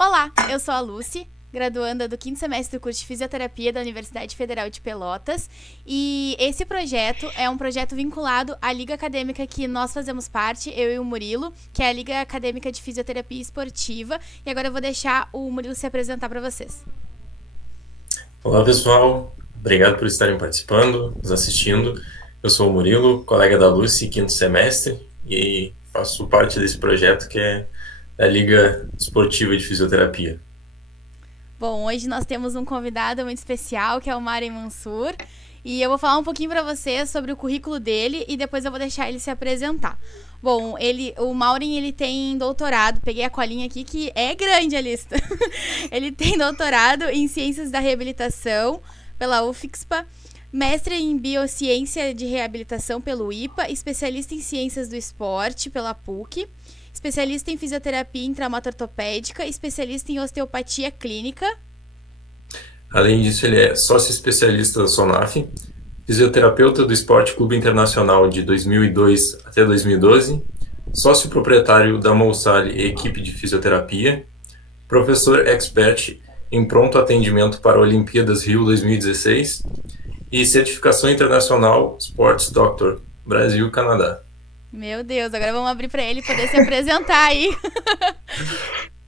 Olá, eu sou a Lucy, graduanda do quinto semestre do curso de Fisioterapia da Universidade Federal de Pelotas, e esse projeto é um projeto vinculado à Liga Acadêmica que nós fazemos parte, eu e o Murilo, que é a Liga Acadêmica de Fisioterapia Esportiva, e agora eu vou deixar o Murilo se apresentar para vocês. Olá, pessoal. Obrigado por estarem participando, nos assistindo. Eu sou o Murilo, colega da Lucy, quinto semestre, e faço parte desse projeto que é da Liga Esportiva de Fisioterapia. Bom, hoje nós temos um convidado muito especial, que é o Maren Mansur, e eu vou falar um pouquinho para vocês sobre o currículo dele e depois eu vou deixar ele se apresentar. Bom, o Maureen, ele tem doutorado, peguei a colinha aqui que é grande a lista. Ele tem doutorado em Ciências da Reabilitação pela UFSPA, mestre em Biociência de Reabilitação pelo IPA, especialista em Ciências do Esporte pela PUC, especialista em Fisioterapia em Traumato-ortopédica, especialista em Osteopatia Clínica. Além disso, ele é sócio especialista da SONAF, fisioterapeuta do Esporte Clube Internacional de 2002 até 2012, sócio proprietário da Mousali e equipe de fisioterapia, professor expert em pronto atendimento para Olimpíadas Rio 2016 e certificação internacional Sports Doctor, Brasil e Canadá. Meu Deus, agora vamos abrir para ele poder se apresentar aí.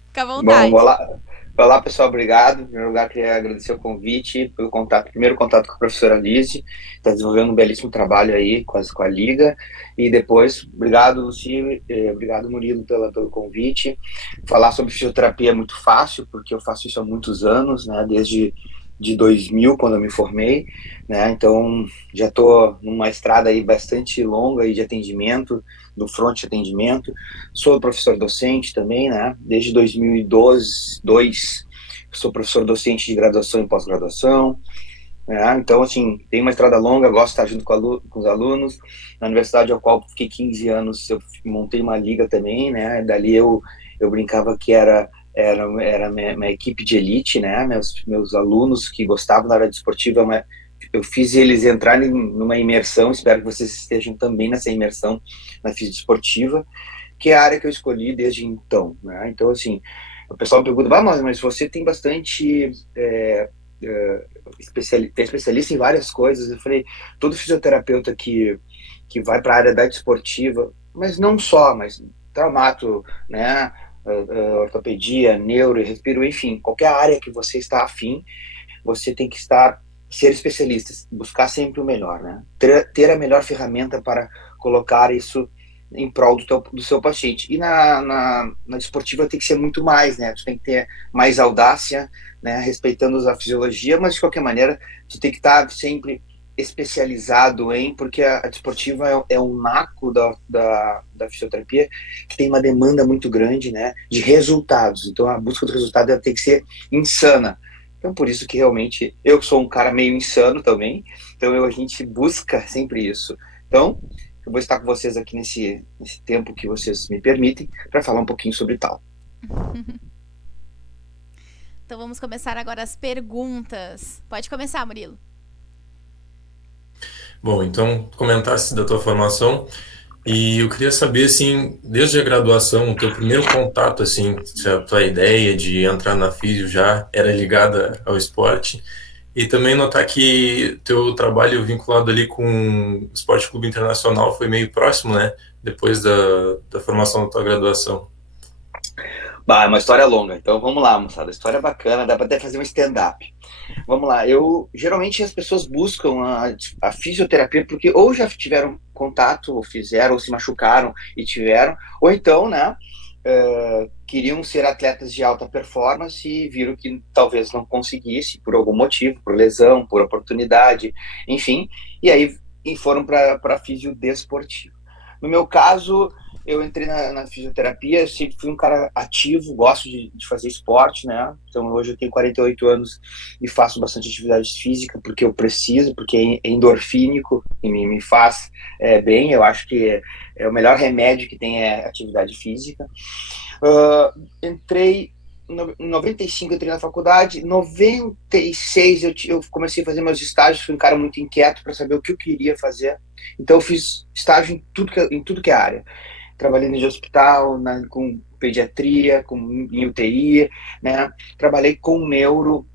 Fica à Bom, vontade. olá pessoal, obrigado. Em primeiro lugar, queria agradecer o convite, pelo contato, primeiro contato com a professora Lise, está desenvolvendo um belíssimo trabalho aí com a Liga. E depois, obrigado, Luci, obrigado, Murilo, pelo convite. Falar sobre fisioterapia é muito fácil, porque eu faço isso há muitos anos, né, desde de 2000, quando eu me formei, né, então já estou numa estrada aí bastante longa aí de atendimento, do front de atendimento. Sou professor docente também, né, desde 2012, sou professor docente de graduação e pós-graduação, né, então, assim, tem uma estrada longa, gosto de estar junto com os alunos. Na universidade ao qual fiquei 15 anos, eu montei uma liga também, né, dali eu brincava que era minha equipe de elite, né? Meus alunos que gostavam da área desportiva, eu fiz eles entrarem numa imersão. Espero que vocês estejam também nessa imersão na física esportiva, que é a área que eu escolhi desde então, né? Então, assim, o pessoal me pergunta, mas você tem bastante tem especialista em várias coisas. Eu falei, todo fisioterapeuta que vai para a área da desportiva, mas não só, mas traumato, né? Ortopedia, neuro, respiro, enfim, qualquer área que você está afim, você tem que ser especialista, buscar sempre o melhor, né? Ter a melhor ferramenta para colocar isso em prol do seu paciente. E na desportiva tem que ser muito mais, né? Tu tem que ter mais audácia, né? Respeitando a fisiologia, mas de qualquer maneira, tu tem que estar sempre especializado porque a desportiva é um naco da fisioterapia que tem uma demanda muito grande, né, de resultados. Então a busca do resultado ela tem que ser insana. Então por isso que realmente eu sou um cara meio insano também, então a gente busca sempre isso. Então eu vou estar com vocês aqui nesse tempo que vocês me permitem para falar um pouquinho sobre tal. Então vamos começar agora as perguntas. Pode começar, Murilo. Bom, então, comentasse da tua formação e eu queria saber, assim, desde a graduação, o teu primeiro contato, assim, se a tua ideia de entrar na físio já era ligada ao esporte e também notar que teu trabalho vinculado ali com o Esporte Clube Internacional foi meio próximo, né, depois da formação da tua graduação. Bah, é uma história longa, então vamos lá, moçada. História bacana, dá para até fazer um stand-up. Vamos lá, geralmente as pessoas buscam a fisioterapia porque ou já tiveram contato, ou fizeram, ou se machucaram e tiveram, ou então, né, queriam ser atletas de alta performance e viram que talvez não conseguisse por algum motivo, por lesão, por oportunidade, enfim, e foram para a fisio desportiva. No meu caso, eu entrei na fisioterapia, sempre fui um cara ativo, gosto de fazer esporte, né? Então hoje eu tenho 48 anos e faço bastante atividade física porque eu preciso, porque é endorfínico e me faz bem. Eu acho que é o melhor remédio que tem é atividade física. Entrei em 95, entrei na faculdade. Em 96 eu comecei a fazer meus estágios, fui um cara muito inquieto para saber o que eu queria fazer. Então eu fiz estágio em tudo que é área. trabalhei no hospital, com pediatria, em UTI, né? Trabalhei com neuro,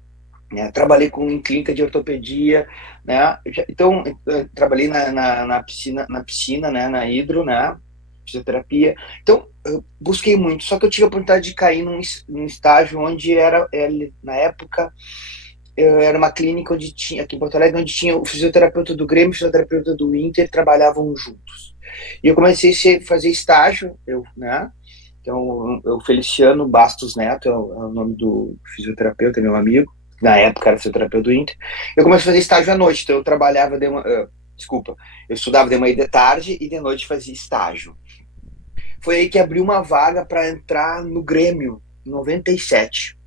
né? Trabalhei em clínica de ortopedia, né? Então, eu trabalhei na piscina, né? Na hidro, né? Fisioterapia. Então, eu busquei muito, só que eu tive a oportunidade de cair num estágio onde na época, era uma clínica onde tinha, aqui em Porto Alegre, onde tinha o fisioterapeuta do Grêmio e o fisioterapeuta do Inter, trabalhavam juntos. E eu comecei a fazer estágio, né? Então, o Feliciano Bastos Neto é o nome do fisioterapeuta, meu amigo. Na época era fisioterapeuta do Inter. Eu comecei a fazer estágio à noite, então eu trabalhava eu estudava de manhã e de tarde e de noite fazia estágio. Foi aí que abriu uma vaga para entrar no Grêmio, em 97.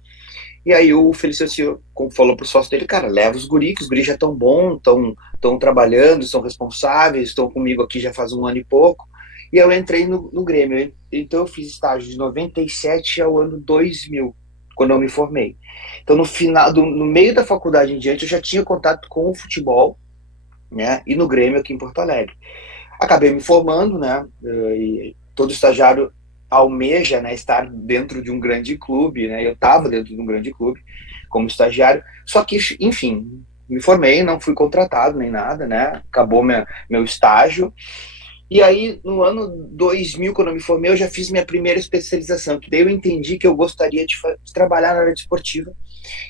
E aí o Feliciano falou pro sócio dele, cara, leva os guris, que os guris já estão bons, estão trabalhando, são responsáveis, estão comigo aqui já faz 1 ano e pouco. E eu entrei no Grêmio. Então eu fiz estágio de 97 ao ano 2000, quando eu me formei. Então no meio da faculdade em diante, eu já tinha contato com o futebol, né, e no Grêmio aqui em Porto Alegre. Acabei me formando, né, e todo estagiário almeja, né, estar dentro de um grande clube, né, eu estava dentro de um grande clube como estagiário, só que, enfim, me formei, não fui contratado nem nada, né, acabou meu estágio, e aí no ano 2000, quando eu me formei, eu já fiz minha primeira especialização, que daí eu entendi que eu gostaria de trabalhar na área esportiva,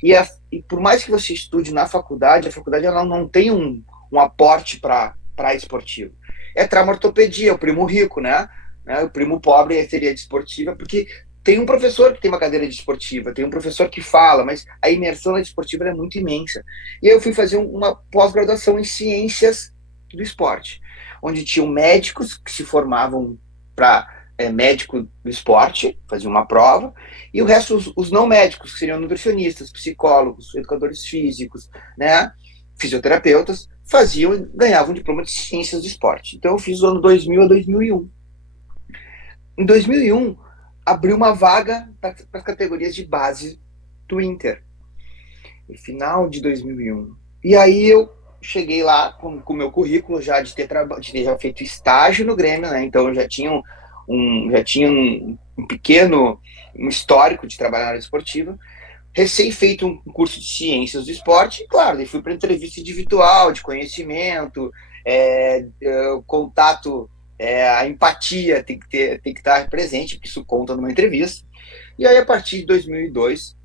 e por mais que você estude na faculdade, a faculdade ela não tem um aporte para esportivo. É traumatortopedia, o primo rico, né? O primo pobre seria de esportiva, porque tem um professor que tem uma cadeira de esportiva, tem um professor que fala, mas a imersão na esportiva é muito imensa. E aí eu fui fazer uma pós-graduação em ciências do esporte, onde tinham médicos que se formavam para médico do esporte, faziam uma prova, e o resto, os não médicos, que seriam nutricionistas, psicólogos, educadores físicos, né, fisioterapeutas, ganhavam um diploma de ciências do esporte. Então eu fiz do ano 2000 a 2001. Em 2001, abriu uma vaga para as categorias de base do Inter, no final de 2001. E aí eu cheguei lá com o meu currículo já de ter já feito estágio no Grêmio, né? Então eu já tinha um pequeno histórico de trabalhar na área esportiva, recém feito um curso de ciências do esporte, e claro, daí fui para entrevista individual, de conhecimento, contato, a empatia tem que estar presente, porque isso conta numa entrevista. E aí, a partir de 2002,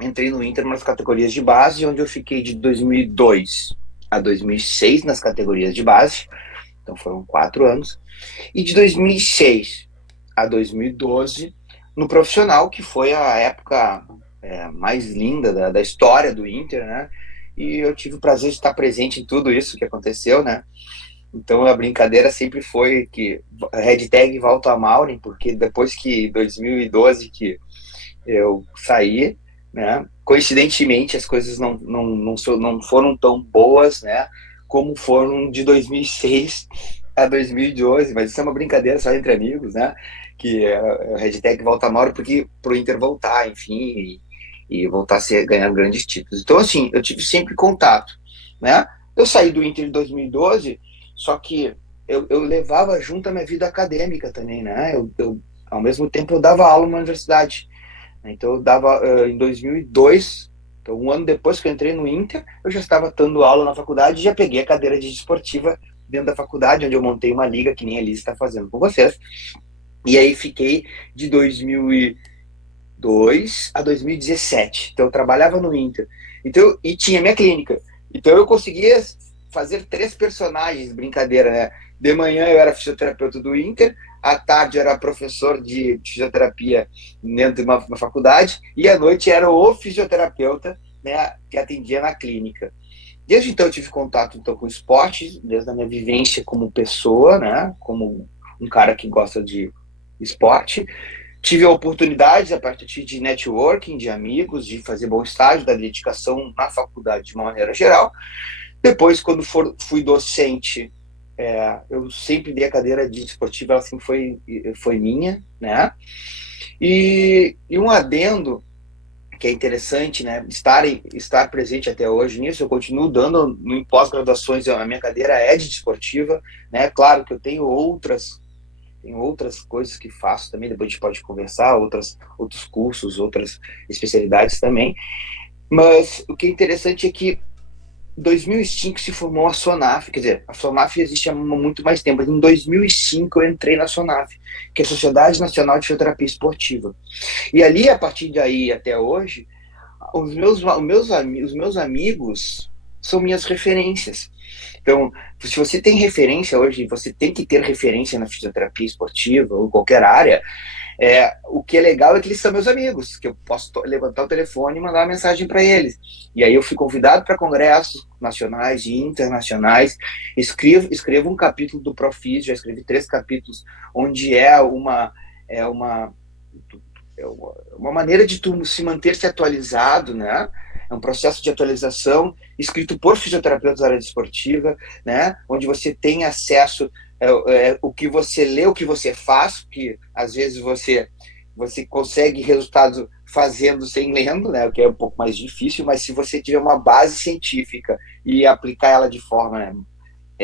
entrei no Inter nas categorias de base, onde eu fiquei de 2002 a 2006 nas categorias de base, então foram 4 anos, e de 2006 a 2012 no profissional, que foi a época mais linda da história do Inter, né? E eu tive o prazer de estar presente em tudo isso que aconteceu, né? Então a brincadeira sempre foi que hashtag volta a Maureen, porque depois que 2012 que eu saí, né? Coincidentemente as coisas não foram tão boas, né? Como foram de 2006 a 2012, mas isso é uma brincadeira só entre amigos, né? Que a hashtag volta a Maureen porque pro Inter voltar, enfim, e voltar a ganhar grandes títulos. Então, assim, eu tive sempre contato, né? Eu saí do Inter em 2012, só que eu levava junto a minha vida acadêmica também, né? Ao mesmo tempo, eu dava aula na universidade. Então, eu dava em 2002, então, 1 ano depois que eu entrei no Inter, eu já estava dando aula na faculdade e já peguei a cadeira de esportiva dentro da faculdade, onde eu montei uma liga que nem a Liz está fazendo com vocês. E aí fiquei de 2002 a 2017. Então eu trabalhava no Inter. Então, e tinha minha clínica. Então eu conseguia fazer 3 personagens, brincadeira, né? De manhã eu era fisioterapeuta do Inter, à tarde eu era professor de fisioterapia dentro de uma faculdade, e à noite era o fisioterapeuta, né, que atendia na clínica. Desde então eu tive contato então, com o esporte, desde a minha vivência como pessoa, né, como um cara que gosta de esporte. Tive a oportunidade, a partir de networking, de amigos, de fazer bom estágio, da dedicação na faculdade de uma maneira geral. Depois, quando fui docente, eu sempre dei a cadeira de esportiva, ela sempre foi minha, né? E um adendo que é interessante, né? Estar presente até hoje nisso, eu continuo dando em pós-graduações, a minha cadeira é de esportiva, né? Claro que eu tenho outras tem outras coisas que faço também, depois a gente pode conversar, outros cursos, outras especialidades também. Mas o que é interessante é que em 2005 se formou a SONAF, quer dizer, a SONAF existe há muito mais tempo, mas em 2005 eu entrei na SONAF, que é a Sociedade Nacional de Fisioterapia Esportiva. E ali, a partir daí até hoje, os meus amigos são minhas referências. Então, se você tem referência hoje, você tem que ter referência na fisioterapia esportiva ou qualquer área, o que é legal é que eles são meus amigos, que eu posso levantar o telefone e mandar uma mensagem para eles. E aí eu fui convidado para congressos nacionais e internacionais, escrevo um capítulo do Profis, já escrevi 3 capítulos, onde é uma maneira de tu se manter-se atualizado, né? É um processo de atualização escrito por fisioterapeutas da área esportiva, né? Onde você tem acesso o que você lê, o que você faz, porque às vezes você consegue resultados fazendo sem lendo, né? O que é um pouco mais difícil, mas se você tiver uma base científica e aplicar ela de forma, né,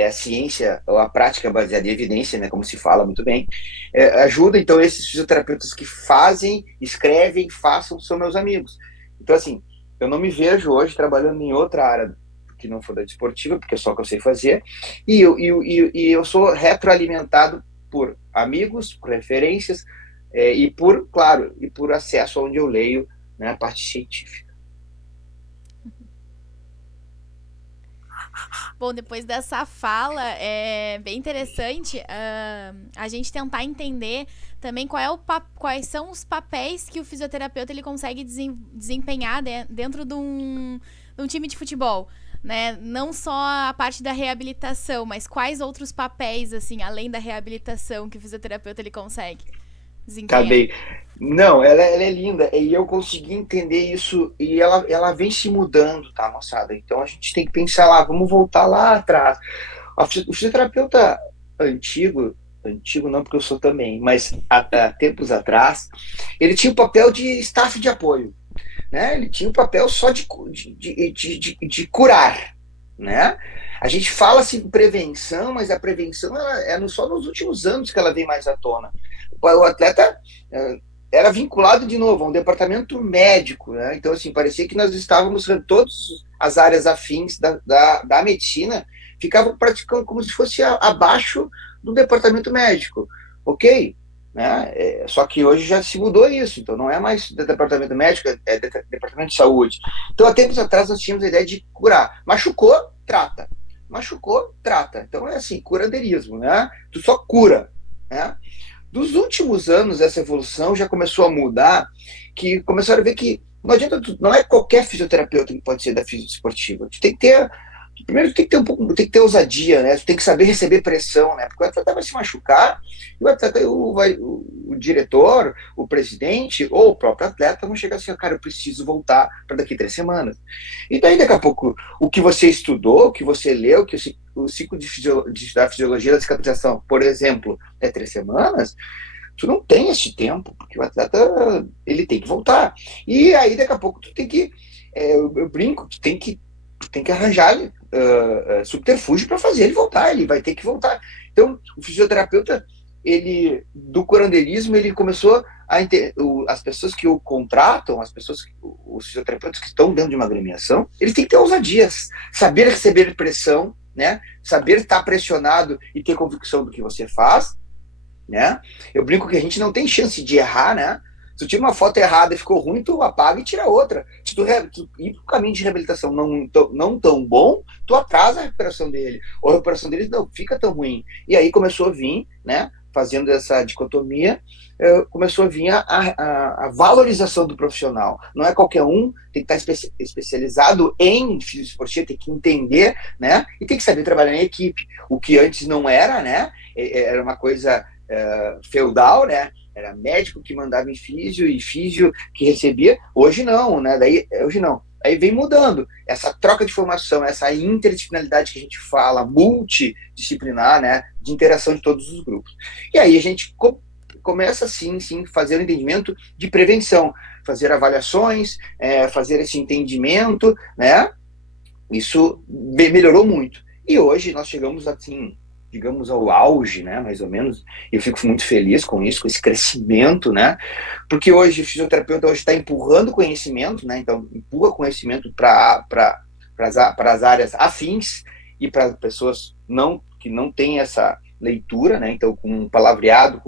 a ciência, ou a prática baseada em evidência, né, como se fala muito bem, ajuda. Então, esses fisioterapeutas que fazem, escrevem, façam, são meus amigos. Então, assim, eu não me vejo hoje trabalhando em outra área que não for da desportiva, porque é só o que eu sei fazer, e eu sou retroalimentado por amigos, por referências, e por acesso onde eu leio, né, a parte científica. Bom, depois dessa fala, é bem interessante a gente tentar entender também quais são os papéis que o fisioterapeuta ele consegue desempenhar dentro de um time de futebol, né? Não só a parte da reabilitação, mas quais outros papéis, assim, além da reabilitação, que o fisioterapeuta ele consegue desempenhar. Acabei. Não, ela é linda, e eu consegui entender isso, e ela vem se mudando, tá, moçada? Então a gente tem que pensar lá, vamos voltar lá atrás. O fisioterapeuta antigo não, porque eu sou também, mas há tempos atrás, ele tinha o papel de staff de apoio, né? Ele tinha o papel só de curar, né? A gente fala assim prevenção, mas a prevenção só nos últimos anos que ela vem mais à tona. O atleta era vinculado de novo a um departamento médico, né? Então, assim, parecia que nós estávamos, todas as áreas afins da medicina ficavam praticando como se fosse abaixo do departamento médico, ok? Né? Só que hoje já se mudou isso, então não é mais departamento médico, é departamento de saúde. Então, há tempos atrás nós tínhamos a ideia de curar. Machucou, trata. Machucou, trata. Então é assim, curandeirismo, né? Tu só cura, né? Dos últimos anos, essa evolução já começou a mudar, que começaram a ver que não adianta, não é qualquer fisioterapeuta que pode ser da fisioesportiva. Tu tem que ter, primeiro tu tem que ter tem que ter ousadia, né? Tu tem que saber receber pressão, né? Porque o atleta vai se machucar e o atleta, o diretor, o presidente ou o próprio atleta vão chegar assim, cara, eu preciso voltar para daqui 3 semanas. E daí, daqui a pouco, o que você estudou, o que você leu, que o ciclo da fisiologia da cicatrização, por exemplo, é 3 semanas, tu não tem esse tempo, porque o atleta, ele tem que voltar. E aí, daqui a pouco, tu tem que, eu brinco, tu tem que arranjar subterfúgio para fazer ele voltar, ele vai ter que voltar. Então, o fisioterapeuta, do curandeirismo, ele começou as pessoas que o contratam, os fisioterapeutas que estão dentro de uma agremiação, eles têm que ter ousadias, saber receber pressão, né? Saber estar pressionado e ter convicção do que você faz, né? Eu brinco que a gente não tem chance de errar, né? Se tu tira uma foto errada e ficou ruim, tu apaga e tira outra. Se tu ir para o caminho de reabilitação não tão bom, tu atrasa a recuperação dele. Ou a recuperação dele não fica tão ruim. E aí começou a vir, né? Fazendo essa dicotomia, começou a vir a valorização do profissional. Não é qualquer um, tem que estar especializado em fisioesportiva, tem que entender, né? E tem que saber trabalhar em equipe. O que antes não era, né? Era uma coisa feudal, né? Era médico que mandava em físio e físio que recebia. Hoje não, né? Hoje não. Aí vem mudando. Essa troca de formação, essa interdisciplinaridade que a gente fala, multidisciplinar, né? De interação de todos os grupos. E aí a gente começa, sim, fazer o entendimento de prevenção, fazer avaliações, fazer esse entendimento, né? Isso melhorou muito. E hoje nós chegamos, assim, digamos, ao auge, né, mais ou menos, e eu fico muito feliz com isso, com esse crescimento, né, porque hoje o fisioterapeuta hoje está empurrando conhecimento, né, então empurra conhecimento para as áreas afins e para pessoas que não têm essa leitura, né, então com um palavreado,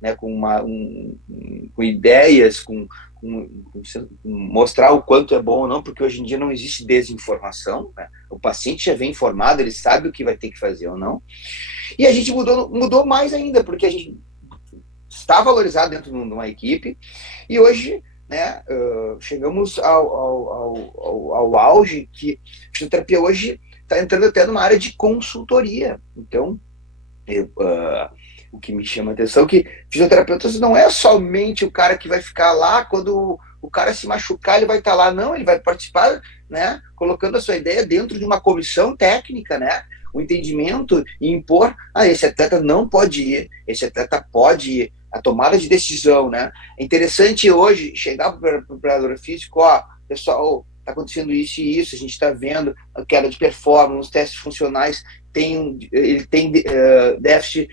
né, com ideias, com mostrar o quanto é bom ou não, porque hoje em dia não existe desinformação, né? O paciente já vem informado, ele sabe o que vai ter que fazer ou não, e a gente mudou mais ainda, porque a gente está valorizado dentro de uma equipe, e hoje, né, chegamos ao auge que a fisioterapia hoje está entrando até numa área de consultoria. Então, o que me chama a atenção é que fisioterapeutas não é somente o cara que vai ficar lá quando o cara se machucar, ele vai estar lá, não, ele vai participar, né, colocando a sua ideia dentro de uma comissão técnica, né, o entendimento e impor, esse atleta não pode ir, esse atleta pode ir, a tomada de decisão, né. É interessante hoje chegar para o preparador físico, pessoal, está acontecendo isso e isso, a gente está vendo a queda de performance, os testes funcionais, ele tem déficit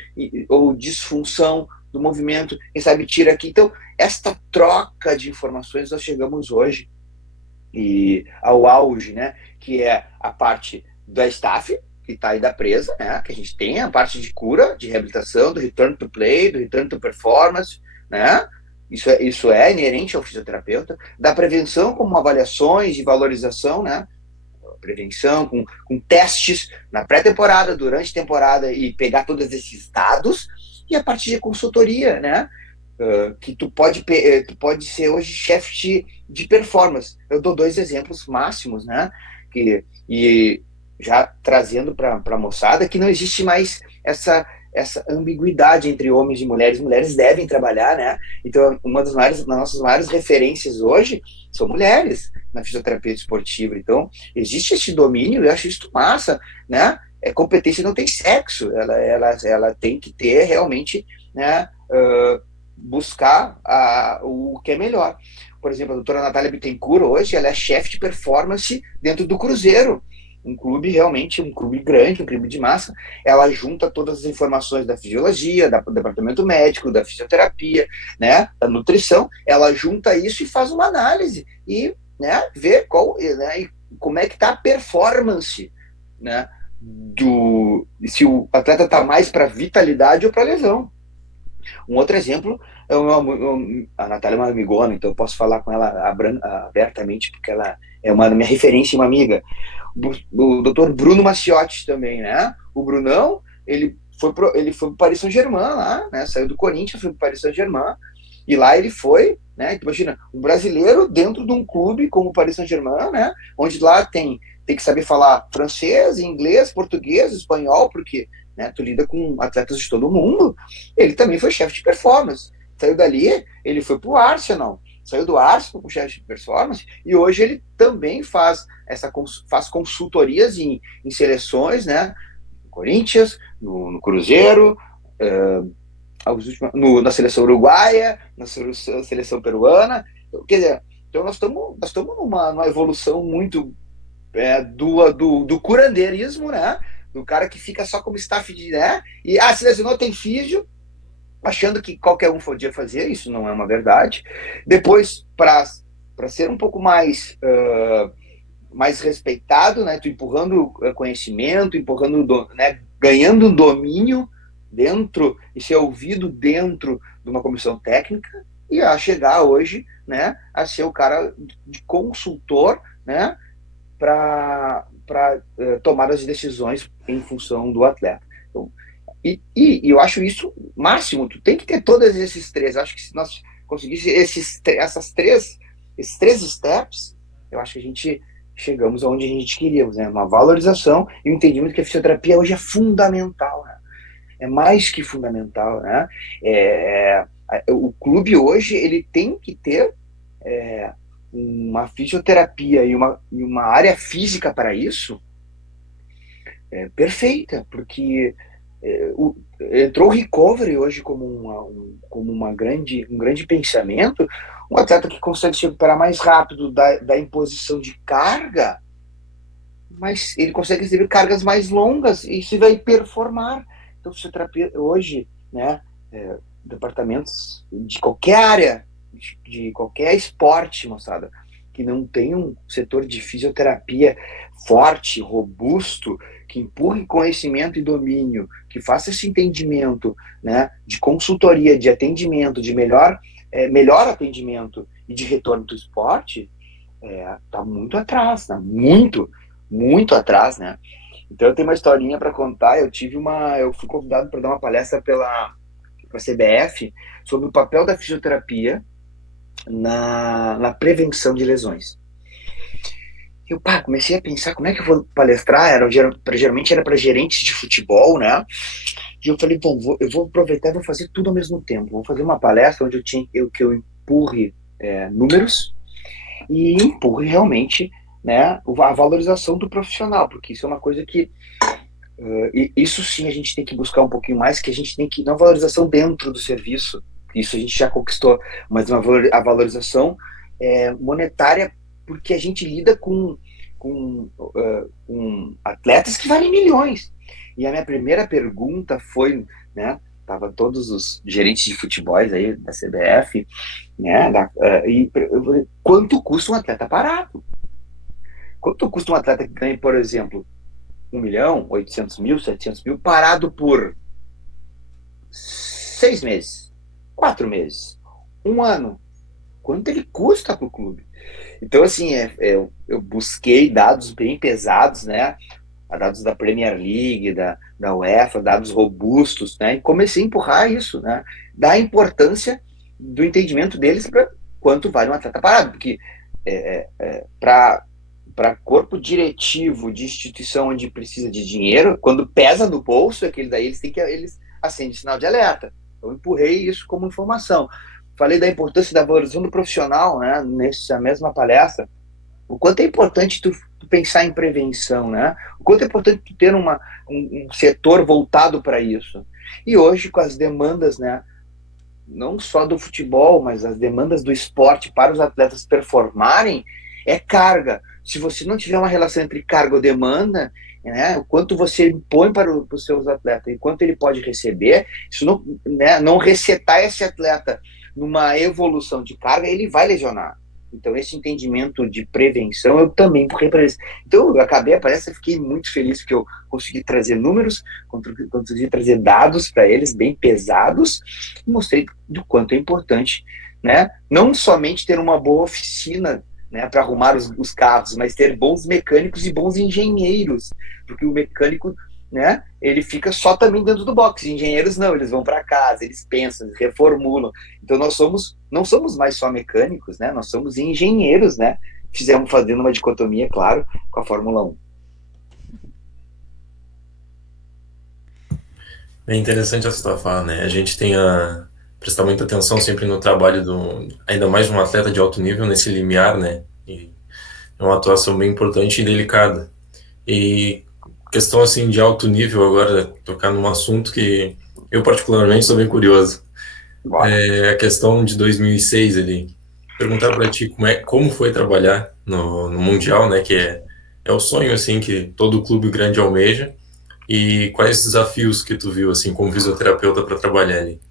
ou disfunção do movimento, quem sabe tira aqui. Então, esta troca de informações nós chegamos hoje e ao auge, né, que é a parte da staff, que está aí da presa, né, que a gente tem a parte de cura, de reabilitação, do return to play, do return to performance, né, isso é inerente ao fisioterapeuta, da prevenção como avaliações e valorização, né, prevenção, com testes na pré-temporada, durante a temporada e pegar todos esses dados, e a parte de consultoria, né, que tu pode ser hoje chefe de performance. Eu dou 2 exemplos máximos, né, e já trazendo para a moçada que não existe mais essa ambiguidade entre homens e mulheres. Mulheres devem trabalhar, né? Então, uma das nossas maiores referências hoje são mulheres na fisioterapia esportiva. Então, existe esse domínio, eu acho isso massa, né? Competência não tem sexo, ela tem que ter realmente, né, buscar o que é melhor. Por exemplo, a doutora Natália Bittencourt, hoje, ela é chefe de performance dentro do Cruzeiro, um clube realmente, um clube grande, um clube de massa. Ela junta todas as informações da fisiologia, do departamento médico, da fisioterapia, né, da nutrição, ela junta isso e faz uma análise e, né, vê né, como é que está a performance, né, se o atleta está mais para vitalidade ou para lesão. Um outro exemplo é a Natália é uma amigona, então eu posso falar com ela abertamente, porque ela é uma minha referência e uma amiga. O doutor Bruno Maciotti também, né? O Brunão, ele foi pro Paris Saint-Germain lá, né? Saiu do Corinthians, foi pro Paris Saint-Germain, e lá ele foi, né? Imagina, um brasileiro dentro de um clube como o Paris Saint-Germain, né? Onde lá tem que saber falar francês, inglês, português, espanhol, porque, né, tu lida com atletas de todo mundo. Ele também foi chefe de performance. Saiu dali, ele foi pro Arsenal. Saiu do Arsenal como chefe de performance e hoje ele também faz consultorias em seleções, no Corinthians, no Cruzeiro, na seleção uruguaia, na seleção peruana. Quer dizer, então nós estamos numa evolução muito do curandeirismo, né? Do cara que fica só como staff né? E se lesionou, tem físio, achando que qualquer um podia fazer, isso não é uma verdade. Depois, para ser um pouco mais respeitado, né, tu empurrando conhecimento, né, ganhando domínio dentro e ser ouvido dentro de uma comissão técnica e a chegar hoje, né, a ser o cara de consultor, né, para tomar as decisões em função do atleta. Então, e eu acho isso máximo, tu tem que ter todos esses 3. Acho que se nós conseguíssemos esses três steps, eu acho que a gente chegamos aonde a gente queríamos, né? Uma valorização e um entendimento que a fisioterapia hoje é fundamental, né? É mais que fundamental, né? O clube hoje, ele tem que ter uma fisioterapia e uma área física para isso perfeita, porque entrou o recovery hoje como um grande pensamento. Um atleta que consegue se recuperar mais rápido da imposição de carga, mas ele consegue receber cargas mais longas e isso vai performar. Então, fisioterapia hoje, né, departamentos de qualquer área, de qualquer esporte, moçada, que não tem um setor de fisioterapia forte, robusto, que empurre conhecimento e domínio, que faça esse entendimento, né, de consultoria, de atendimento, de melhor atendimento e de retorno do esporte, tá muito atrás, né? Muito atrás, né? Então eu tenho uma historinha para contar. Eu fui convidado para dar uma palestra pela CBF sobre o papel da fisioterapia na prevenção de lesões. Eu comecei a pensar como é que eu vou palestrar. Geralmente era para gerentes de futebol, né? E eu falei, bom, eu vou aproveitar e vou fazer tudo ao mesmo tempo. Vou fazer uma palestra onde eu empurre números e empurre realmente, né, a valorização do profissional, porque isso é uma coisa que isso sim a gente tem que buscar um pouquinho mais, que a gente tem que, não valorização dentro do serviço, isso a gente já conquistou, mas a valorização monetária, porque a gente lida com atletas que valem milhões. E a minha primeira pergunta foi, né, tava todos os gerentes de futebol aí da CBF, né, e eu falei, quanto custa um atleta parado? Quanto custa um atleta que ganha, por exemplo, 1 milhão, 800 mil, 700 mil, parado por 6 meses, 4 meses, 1 ano? Quanto ele custa para o clube? Então, assim, eu busquei dados bem pesados, né? Dados da Premier League, da UEFA, dados robustos, né? E comecei a empurrar isso, né? Da importância do entendimento deles para quanto vale um atleta parado, porque para corpo diretivo de instituição onde precisa de dinheiro, quando pesa no bolso, aquele daí eles acendem sinal de alerta. Eu empurrei isso como informação. Falei da importância da valorização do profissional, né? Nessa mesma palestra, o quanto é importante tu pensar em prevenção, né? O quanto é importante tu ter um setor voltado para isso. E hoje, com as demandas, né, não só do futebol, mas as demandas do esporte para os atletas performarem, é carga. Se você não tiver uma relação entre carga e demanda, né, o quanto você impõe para os seus atletas e quanto ele pode receber, isso não, né, não resetar esse atleta numa evolução de carga, ele vai lesionar. Então, esse entendimento de prevenção, eu também empurrei para eles. Então, eu acabei a palestra, fiquei muito feliz porque eu consegui trazer números, consegui trazer dados para eles, bem pesados, e mostrei do quanto é importante, né? Não somente ter uma boa oficina, né, para arrumar os carros, mas ter bons mecânicos e bons engenheiros, porque o mecânico, né, ele fica só também dentro do box. Engenheiros não, eles vão para casa, eles pensam, eles reformulam. Então não somos mais só mecânicos, né? Nós somos engenheiros, né? Fazendo uma dicotomia, claro, com a Fórmula 1. É interessante essa tua fala, né? A gente tem a prestar muita atenção sempre no trabalho ainda mais de um atleta de alto nível nesse limiar, né? E é uma atuação bem importante e delicada. E questão assim de alto nível agora, tocar num assunto que eu particularmente sou bem curioso. A questão de 2006 ali. Perguntar para ti como foi trabalhar no Mundial, né? Que é o sonho assim que todo clube grande almeja. E quais desafios que tu viu assim como fisioterapeuta para trabalhar ali?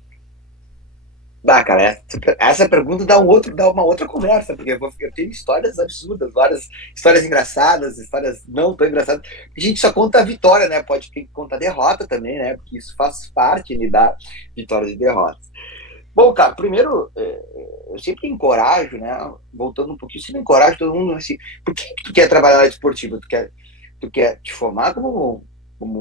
Cara, essa pergunta dá uma outra conversa, porque eu tenho histórias absurdas, várias histórias engraçadas, histórias não tão engraçadas. A gente só conta a vitória, né? Pode ter que contar a derrota também, né? Porque isso faz parte de dar vitórias e derrotas. Bom, cara, primeiro, eu sempre encorajo, né? Voltando um pouquinho, sempre encorajo todo mundo assim. Por que tu quer trabalhar na área esportiva? Tu quer te formar como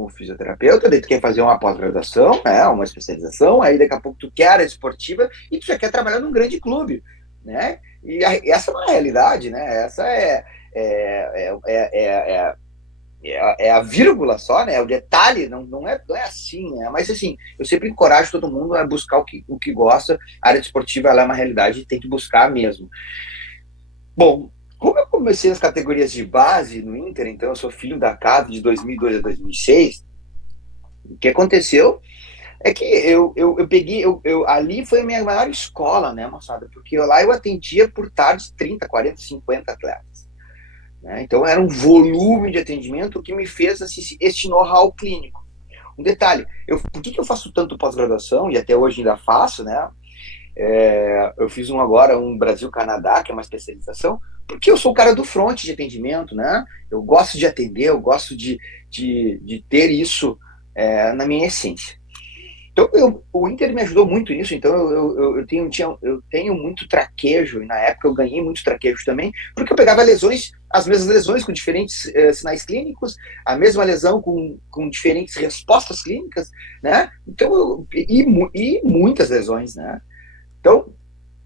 fisioterapeuta, daí tu quer fazer uma pós-graduação, né, uma especialização, aí daqui a pouco tu quer área esportiva e tu já quer trabalhar num grande clube, né? E essa não é a realidade, né? Essa é a vírgula só, né? O detalhe não é assim, né? Mas assim, eu sempre encorajo todo mundo a buscar o que gosta. A área esportiva ela é uma realidade e tem que buscar mesmo. Bom, como eu comecei nas categorias de base no Inter, então eu sou filho da casa de 2002 a 2006, o que aconteceu é que eu peguei, ali foi a minha maior escola, né, moçada? Porque lá eu atendia por tarde 30, 40, 50 atletas. Né? Então era um volume de atendimento que me fez assim, este know-how clínico. um detalhe, por que eu faço tanto pós-graduação, e até hoje ainda faço, né? Eu fiz agora, um Brasil-Canadá, que é uma especialização, porque eu sou o cara do front de atendimento, né? Eu gosto de atender, eu gosto de ter isso na minha essência. Então, o Inter me ajudou muito nisso, então eu tenho muito traquejo, e na época eu ganhei muito traquejo também, porque eu pegava lesões, as mesmas lesões com diferentes sinais clínicos, a mesma lesão com diferentes respostas clínicas, né? Então, e muitas lesões, né? Então,